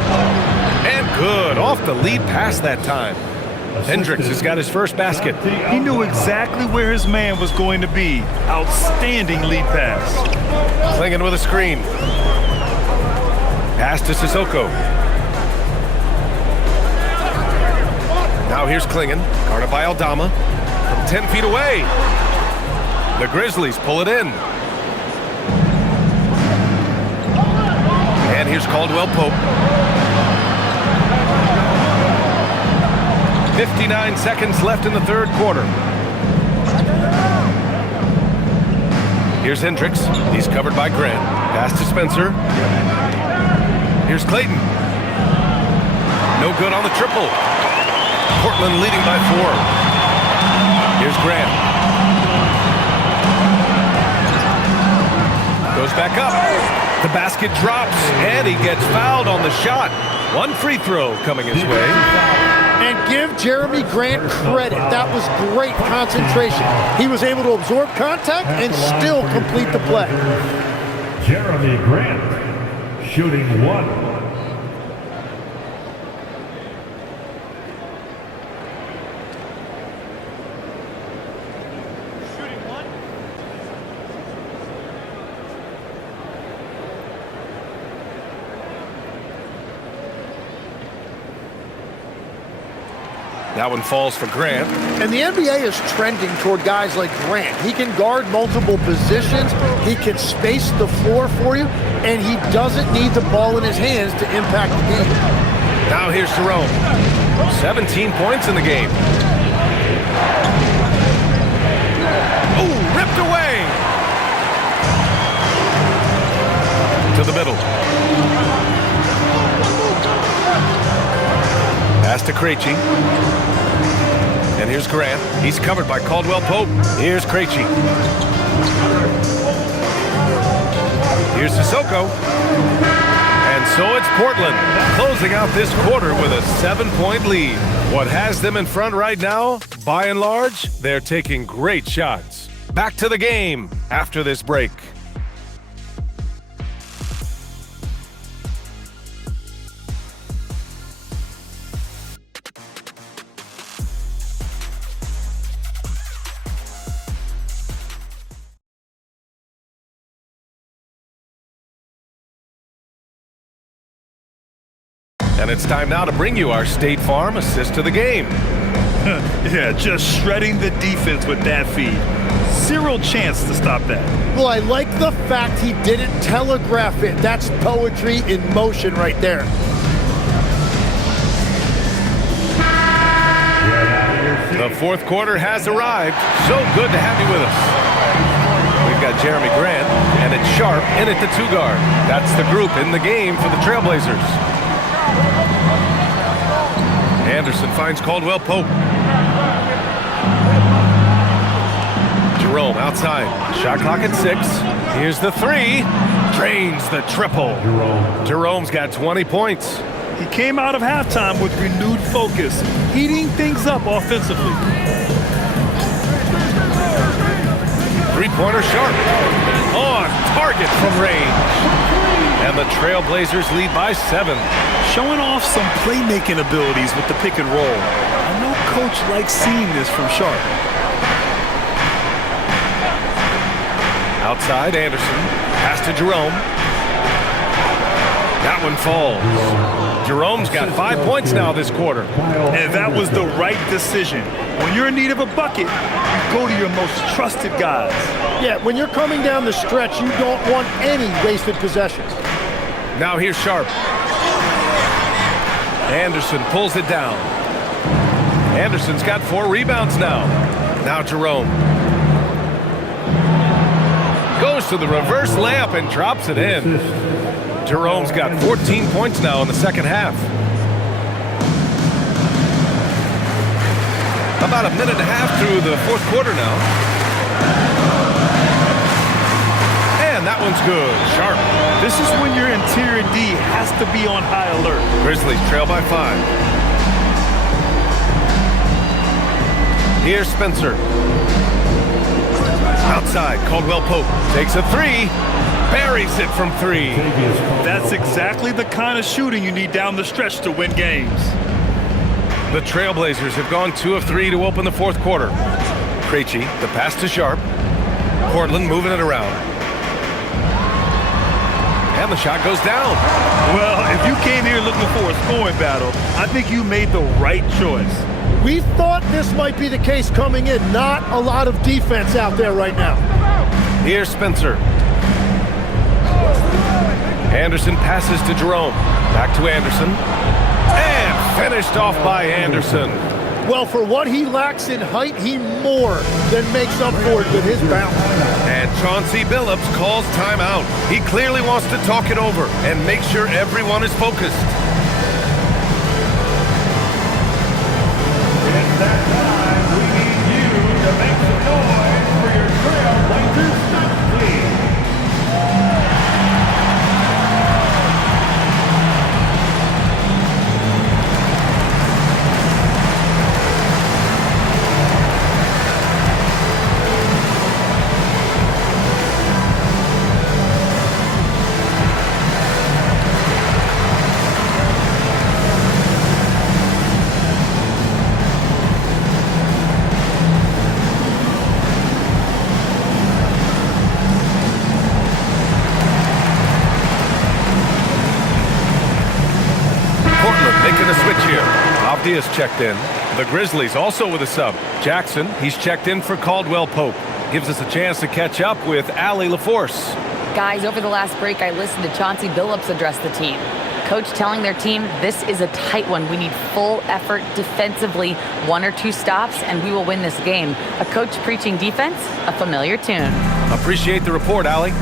And good. Off the lead pass that time. Hendricks has got his first basket. He knew exactly where his man was going to be. Outstanding lead pass. Klingon with a screen. Pass to Sissoko. Now here's Klingon, guarded by Aldama, from 10 feet away. The Grizzlies pull it in. And here's Caldwell Pope. 59 seconds left in the third quarter. Here's Hendricks. He's covered by Grant. Pass to Spencer. Here's Clayton. No good on the triple. Portland leading by 4. Here's Grant. Goes back up. The basket drops, and he gets fouled on the shot. One free throw coming his way. And give Jeremy Grant credit. That was great concentration. He was able to absorb contact and still complete the play. Jeremy Grant, shooting 1. That one falls for Grant. And the NBA is trending toward guys like Grant. He can guard multiple positions, he can space the floor for you, and he doesn't need the ball in his hands to impact the game. Now here's Jerome. 17 points in the game. Oh, ripped away! To the middle. Pass to Krejci. And here's Grant. He's covered by Caldwell Pope. Here's Krejci. Here's Sissoko. And so it's Portland closing out this quarter with a 7-point lead. What has them in front right now? By and large, they're taking great shots. Back to the game after this break. And it's time now to bring you our State Farm assist to the game. Yeah, just shredding the defense with that feed. Zero chance to stop that. Well, I like the fact he didn't telegraph it. That's poetry in motion right there. The fourth quarter has arrived. So good to have you with us. We've got Jeremy Grant, and it's Sharp in at the 2-guard. That's the group in the game for the Trailblazers. Anderson finds Caldwell Pope. Jerome outside. Shot clock at 6. Here's the 3. Drains the triple. Jerome's got 20 points. He came out of halftime with renewed focus, heating things up offensively. Three-pointer Sharp. On target from range. And the Trailblazers lead by 7. Showing off some playmaking abilities with the pick and roll. I know Coach likes seeing this from Sharp. Outside, Anderson. Pass to Jerome. That one falls. Jerome's got 5 points now this quarter. And that was the right decision. When you're in need of a bucket, you go to your most trusted guys. Yeah, when you're coming down the stretch, you don't want any wasted possessions. Now here's Sharp. Anderson pulls it down. Anderson's got 4 rebounds now. Now Jerome. Goes to the reverse layup and drops it in. Jerome's got 14 points now in the second half. About a minute and a half through the fourth quarter now. And that one's good. Sharp. This is when your interior D has to be on high alert. Grizzlies trail by 5. Here's Spencer. Outside, Caldwell Pope takes a 3. Buries it from 3. That's exactly the kind of shooting you need down the stretch to win games. The Trailblazers have gone 2 of 3 to open the fourth quarter. Krejci, the pass to Sharp. Portland moving it around. And the shot goes down. Well, if you came here looking for a scoring battle, I think you made the right choice. We thought this might be the case coming in. Not a lot of defense out there right now. Here's Spencer. Anderson passes to Jerome. Back to Anderson. And finished off by Anderson. Well, for what he lacks in height, he more than makes up for it with his bounce. And Chauncey Billups calls timeout. He clearly wants to talk it over and make sure everyone is focused. It's that time. We need you to make some noise for your Trailblazers stunt team. Diaz checked in. The Grizzlies also with a sub. Jackson, he's checked in for Caldwell Pope. Gives us a chance to catch up with Allie LaForce. Guys, over the last break, I listened to Chauncey Billups address the team. Coach telling their team, this is a tight one. We need full effort defensively, 1 or 2 stops, and we will win this game. A coach preaching defense, a familiar tune. Appreciate the report, Allie.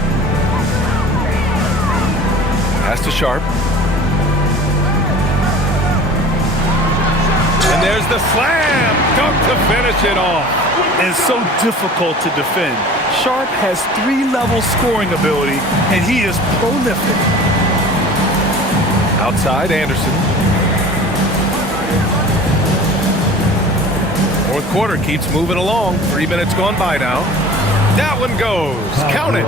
Pass to Sharp. And there's the slam dunk to finish it off. And so difficult to defend. Sharp has 3-level scoring ability, and he is prolific. Outside, Anderson. Fourth quarter keeps moving along. 3 minutes gone by now. That one goes. Count it.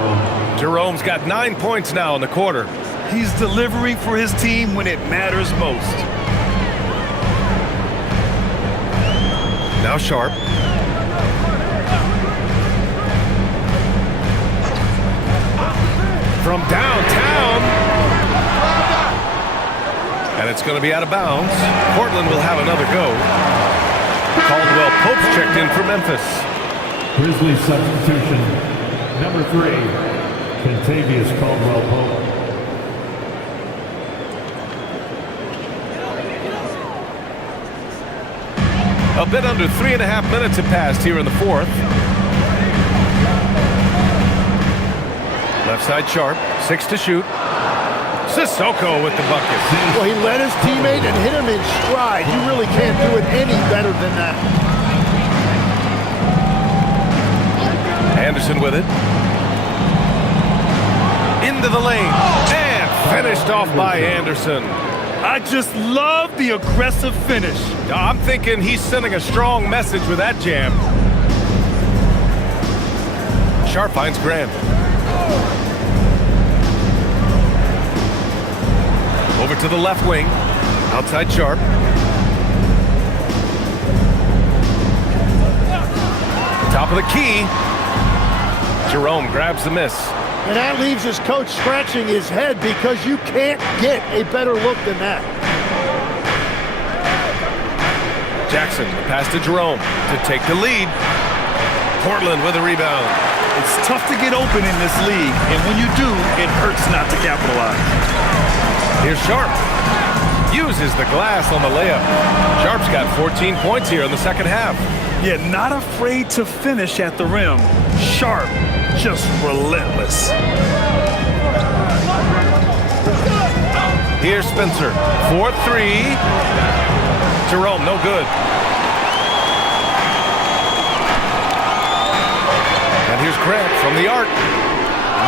Jerome's got 9 points now in the quarter. He's delivering for his team when it matters most. Now Sharp. From downtown. And it's going to be out of bounds. Portland will have another go. Caldwell Pope's checked in for Memphis. Grizzlies substitution, number 3, Kentavious Caldwell-Pope. A bit under 3.5 minutes have passed here in the fourth. Left side Sharp, 6 to shoot. Sissoko with the bucket. Well, he led his teammate and hit him in stride. You really can't do it any better than that. Anderson with it. Into the lane. And finished off by Anderson. I just love the aggressive finish. I'm thinking he's sending a strong message with that jam. Sharp finds Grant. Over to the left wing. Outside Sharp. Top of the key. Jerome grabs the miss. And that leaves his coach scratching his head because you can't get a better look than that. Jackson, the pass to Jerome to take the lead. Portland with a rebound. It's tough to get open in this league, and when you do, it hurts not to capitalize. Here's Sharp. Uses the glass on the layup. Sharp's got 14 points here in the second half. Yeah, not afraid to finish at the rim. Sharp, just relentless. Here's Spencer. 4-3. Jerome, no good. And here's Grant from the arc.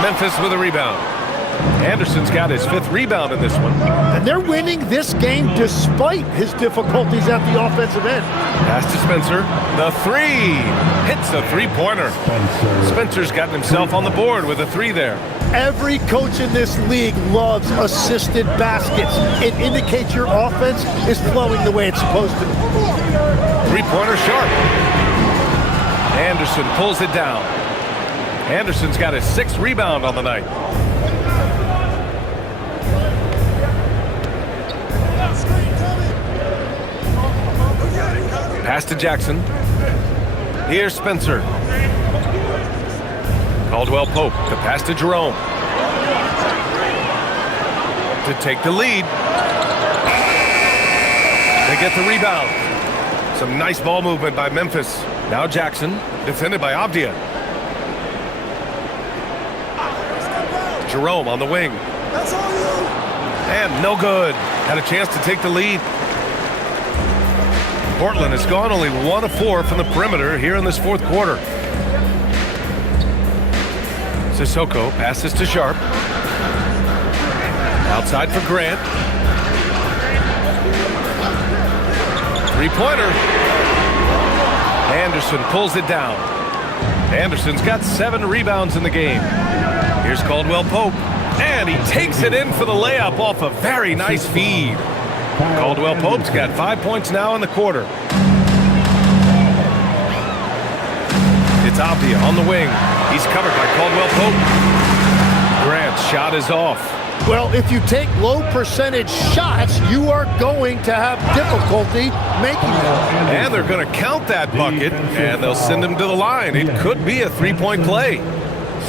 Memphis with a rebound. Anderson's got his 5th rebound in this one. And they're winning this game despite his difficulties at the offensive end. Pass to Spencer. The 3. Hits a 3-pointer. Spencer's gotten himself on the board with a 3 there. Every coach in this league loves assisted baskets. It indicates your offense is flowing the way it's supposed to. 3-pointer Sharp. Anderson pulls it down. Anderson's got his 6th rebound on the night. Pass to Jackson. Here's Spencer. Caldwell Pope. The pass to Jerome. To take the lead. They get the rebound. Some nice ball movement by Memphis. Now Jackson. Defended by Avdia. Jerome on the wing. And no good. Had a chance to take the lead. Portland has gone only 1 of 4 from the perimeter here in this fourth quarter. Sissoko passes to Sharp. Outside for Grant. 3-pointer. Anderson pulls it down. Anderson's got 7 rebounds in the game. Here's Caldwell Pope. And he takes it in for the layup off a very nice feed. Caldwell Pope's got 5 points now in the quarter. It's Avdia on the wing. He's covered by Caldwell Pope. Grant's shot is off. Well, if you take low percentage shots, you are going to have difficulty making them. And they're going to count that bucket, and they'll send him to the line. It could be a 3-point play.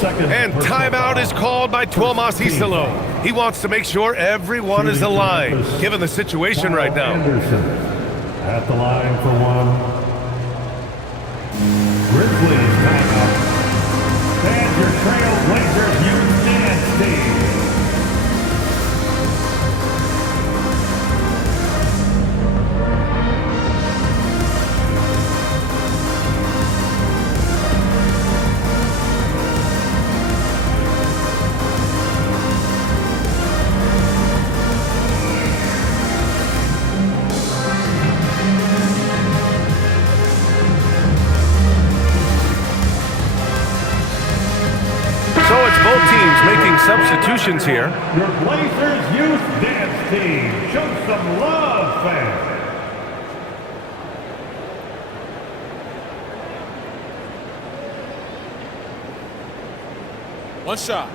And timeout is called by Tuomas Isalo. He wants to make sure everyone is aligned, given the situation right now. Anderson at the line for 1. Grizzlies timeout. And your Trailblazers youth dance team. Making substitutions here. Your Blazers youth dance team. Show some love, fans. One shot.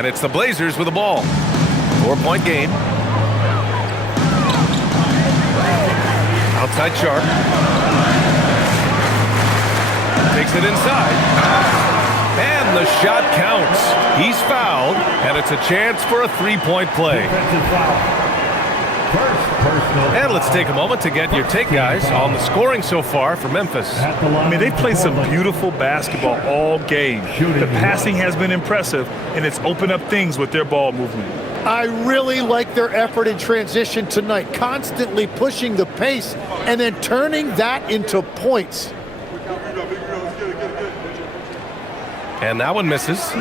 And it's the Blazers with the ball. 4-point game. Outside Sharp. Takes it inside. And the shot counts. He's fouled, and it's a chance for a three-point play. And let's take a moment to get your take, guys, on the scoring so far for Memphis. I mean, they played some beautiful basketball all game. The passing has been impressive, and it's opened up things with their ball movement. I really like their effort in transition tonight, constantly pushing the pace and then turning that into points. And that one misses.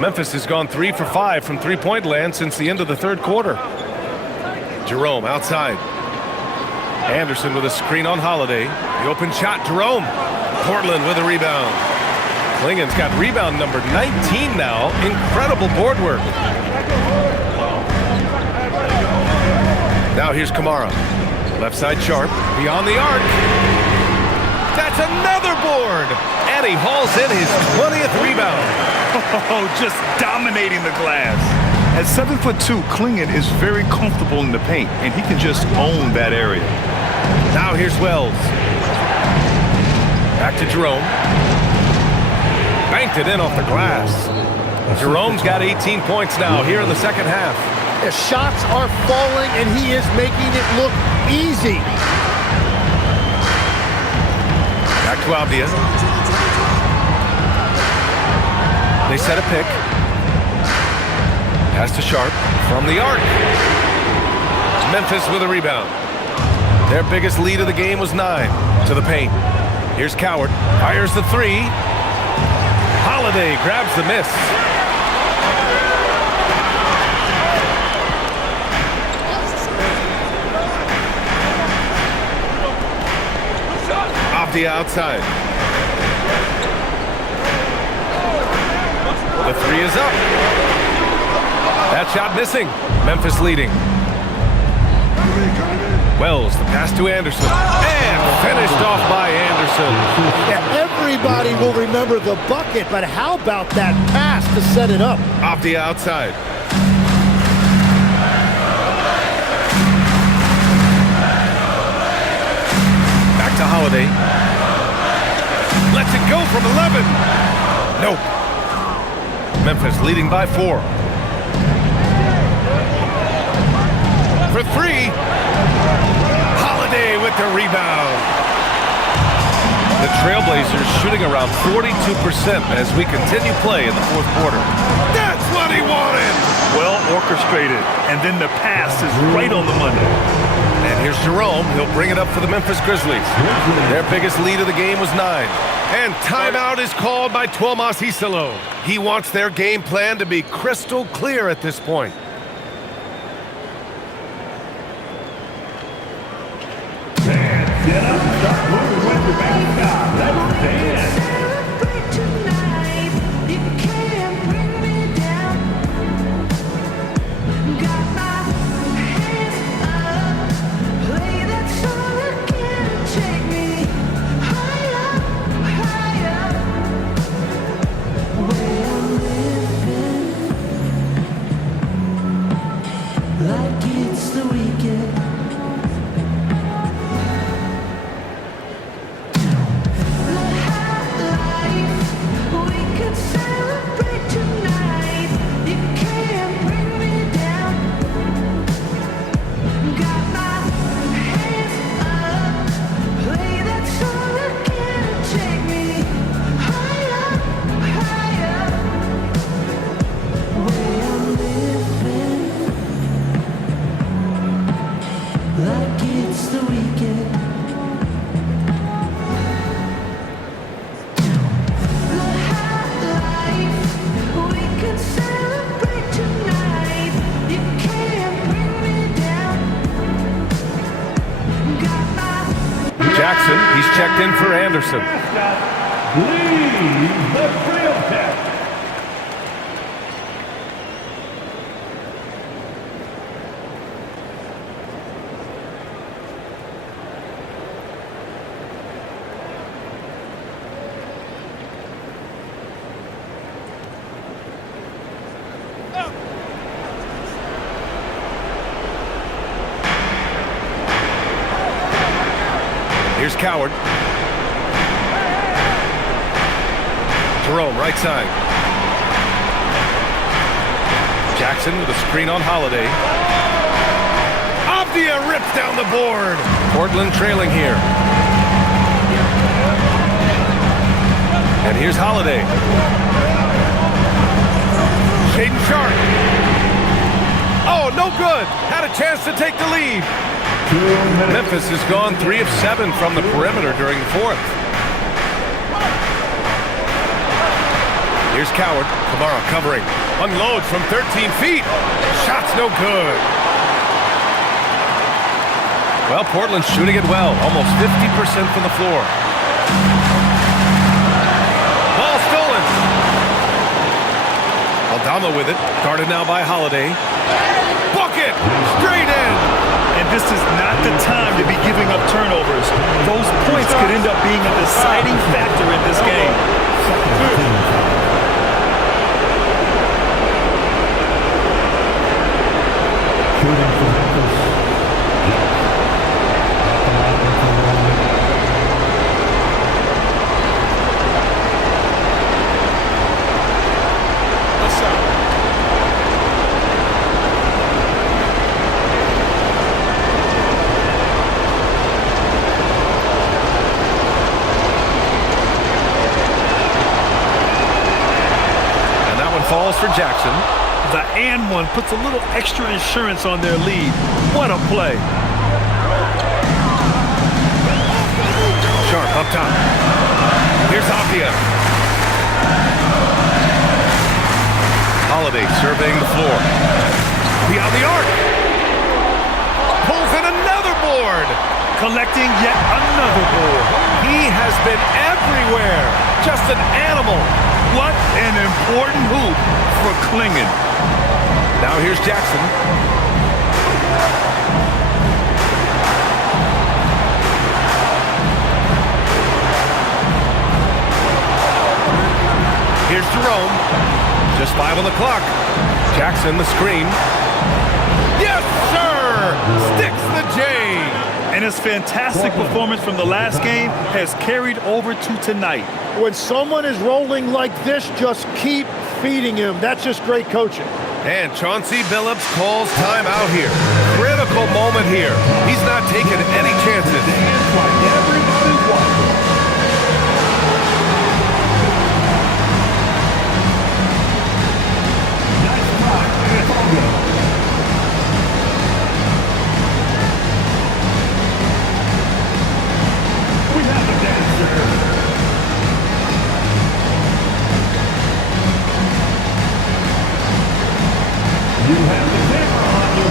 Memphis has gone 3 for 5 from three-point land since the end of the third quarter. Jerome outside. Anderson with a screen on Holiday. The open shot, Jerome. Portland with a rebound. Klingen's got rebound number 19 now. Incredible board work. Now here's Kamara. Left side Sharp. Beyond the arc. That's another board. And he hauls in his 20th rebound. Oh, just dominating the glass. At 7'2", Klingen is very comfortable in the paint, and he can just own that area. Now here's Wells. Back to Jerome. Banked it in off the glass. Jerome's got 18 points now here in the second half. The shots are falling, and he is making it look easy. Back to Avdia. They set a pick. Pass to Sharp from the arc. Memphis with a rebound. Their biggest lead of the game was 9 to the paint. Here's Coward. Fires the three. Holiday grabs the miss. Off the outside. The three is up. That shot missing. Memphis leading. Wells, the pass to Anderson. And finished off by Anderson. Yeah, everybody will remember the bucket, but how about that pass to set it up? Off the outside. Back to Holiday. Lets it go from 11. Nope. Memphis leading by 4. For 3. Holiday with the rebound. The Trailblazers shooting around 42% as we continue play in the fourth quarter. That's what he wanted! Well orchestrated, and then the pass is right on the money. And here's Jerome. He'll bring it up for the Memphis Grizzlies. Their biggest lead of the game was 9. And timeout is called by Tuomas Hisalo. He wants their game plan to be crystal clear at this point. Get up, start moving with your back. Let's dance. Like it's the weekend. Jackson, he's checked in for Anderson. Leave the Trail Tech. Here's Coward. Jerome, right side. Jackson with a screen on Holiday. Avdia rips down the board. Portland trailing here. And here's Holiday. Shaedon Sharp. Oh, no good. Had a chance to take the lead. Memphis has gone 3 of 7 from the perimeter during the fourth. Here's Coward. Kamara covering. Unloads from 13 feet. Shot's no good. Well, Portland's shooting it well. Almost 50% from the floor. Ball stolen. Aldama with it. Guarded now by Holiday. Bucket! Straight in! And this is not the time to be giving up turnovers. Those points could end up being a deciding factor in this game. Shooting for Memphis. And that one falls for Jackson. The and one puts a little extra insurance on their lead. What a play. Sharp up top. Here's Avdia. Holiday surveying the floor. Beyond the arc. Pulls in another board. Collecting yet another board. He has been everywhere. Just an animal. What an important hoop for Klingen. Now here's Jackson. Here's Jerome. Just 5 on the clock. Jackson the screen. Yes, sir! Sticks the J. And his fantastic performance from the last game has carried over to tonight. When someone is rolling like this, just keep feeding him. That's just great coaching. And Chauncey Billups calls time out here. Critical moment here. He's not taking any chances. Everybody's watching. Nice try. It's all good. We have a dancer. You have the camera on you.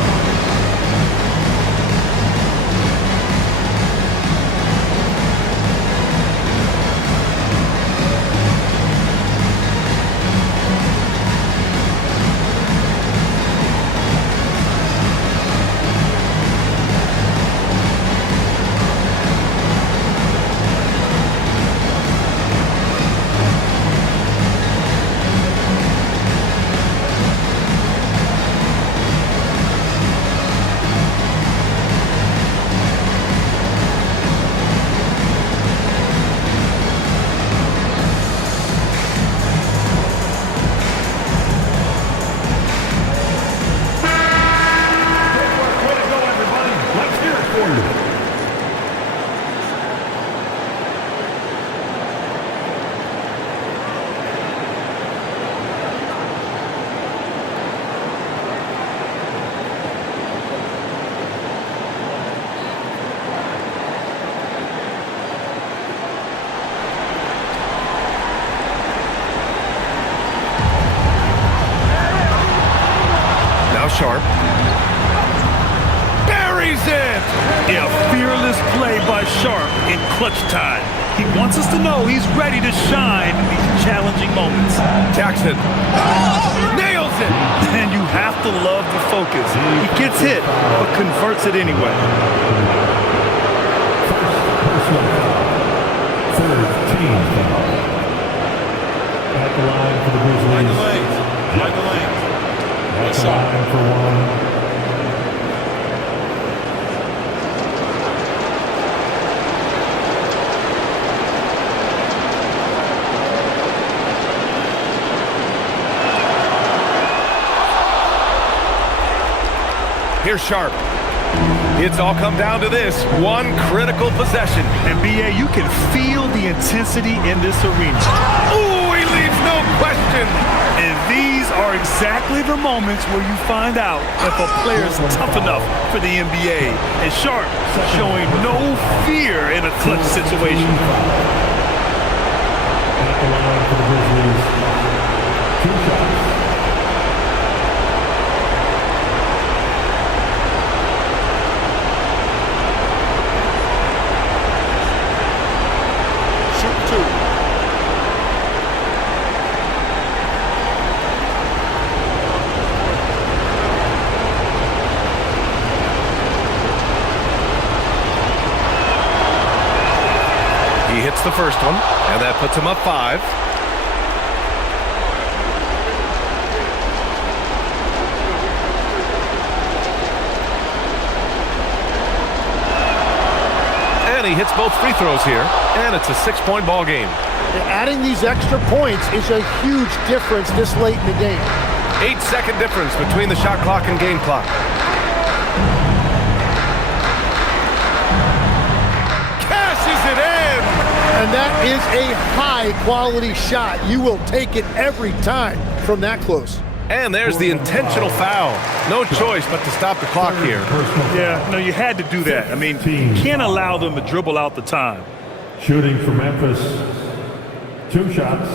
Sharp. Buries it! A fearless play by Sharp in clutch time. He wants us to know he's ready to shine in these challenging moments. Jackson nails it! And you have to love the focus. He gets hit, but converts it anyway. Third team foul. At the line for the Grizzlies. Michael Lynx. At the line for one. Here's Sharp. It's all come down to this one critical possession. And B.A., you can feel the intensity in this arena. Ooh, he leaves no question. And these are exactly the moments where you find out if a player's tough enough for the NBA. And Sharp showing no fear in a clutch situation. At the line for the Grizzlies, 2 shots. The first one, and that puts him up 5. And he hits both free throws here, and it's a 6-point ball game. Adding these extra points is a huge difference this late in the game. 8-second difference between the shot clock and game clock. Cashes it in! And that is a high-quality shot. You will take it every time from that close. And there's the intentional foul. No choice but to stop the clock here. Yeah, no, you had to do that. I mean, you can't allow them to dribble out the time. Shooting for Memphis, 2 shots.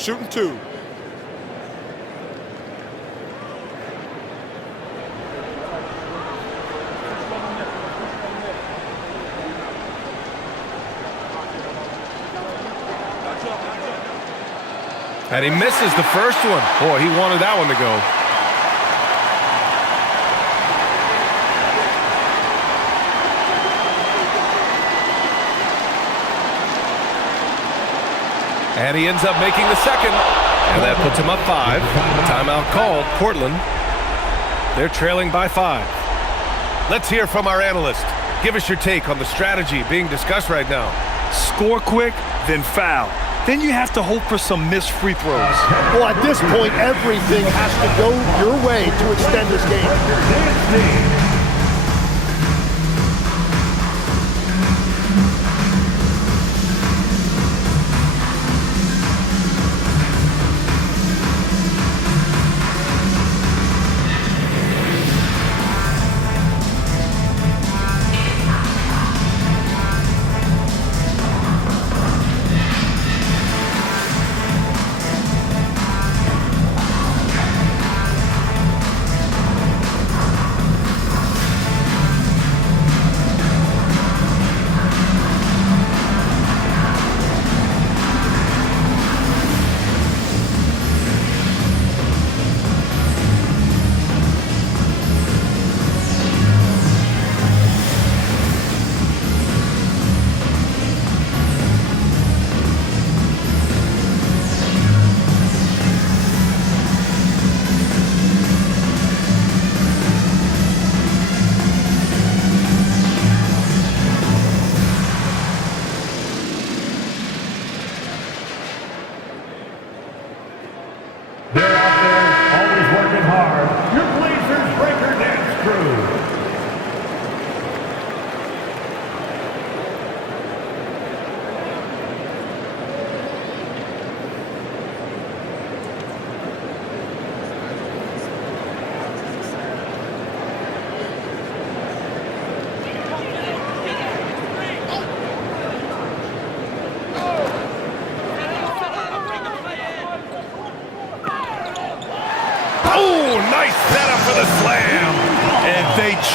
Shooting 2. And he misses the first one. Boy, he wanted that one to go. And he ends up making the second. And that puts him up 5. Timeout called. Portland. They're trailing by 5. Let's hear from our analyst. Give us your take on the strategy being discussed right now. Score quick, then foul. Then you have to hope for some missed free throws. Well, at this point, everything has to go your way to extend this game.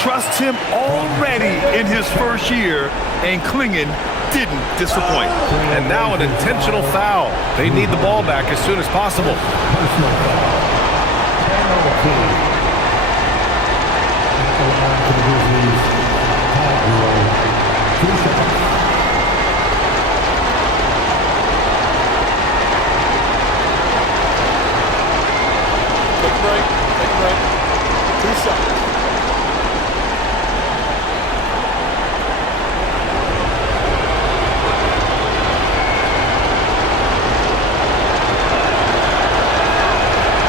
Trust him already in his first year, and Klingen didn't disappoint. And now an intentional foul. They need the ball back as soon as possible. Personal foul. Penalty. At the line for the Grizzlies, Caldwell, 2 shots. Take a break. Take a break. 2 shots.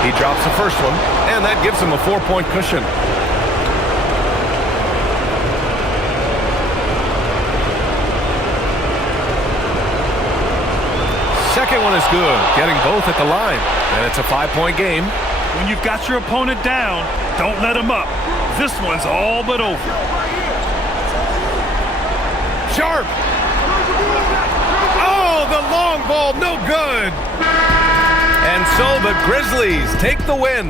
He drops the first one, and that gives him a 4-point cushion. Second one is good, getting both at the line, and it's a 5-point game. When you've got your opponent down, don't let him up. This one's all but over. Sharp! Oh, the long ball, no good! And so the Grizzlies take the win.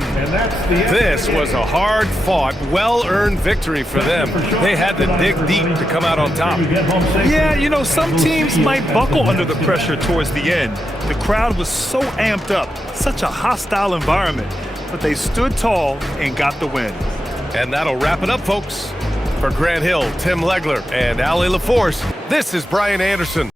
This was a hard-fought, well-earned victory for them. They had to dig deep to come out on top. Yeah, you know, some teams might buckle under the pressure towards the end. The crowd was so amped up, such a hostile environment, but they stood tall and got the win. And that'll wrap it up, folks. For Grant Hill, Tim Legler, and Allie LaForce, this is Brian Anderson.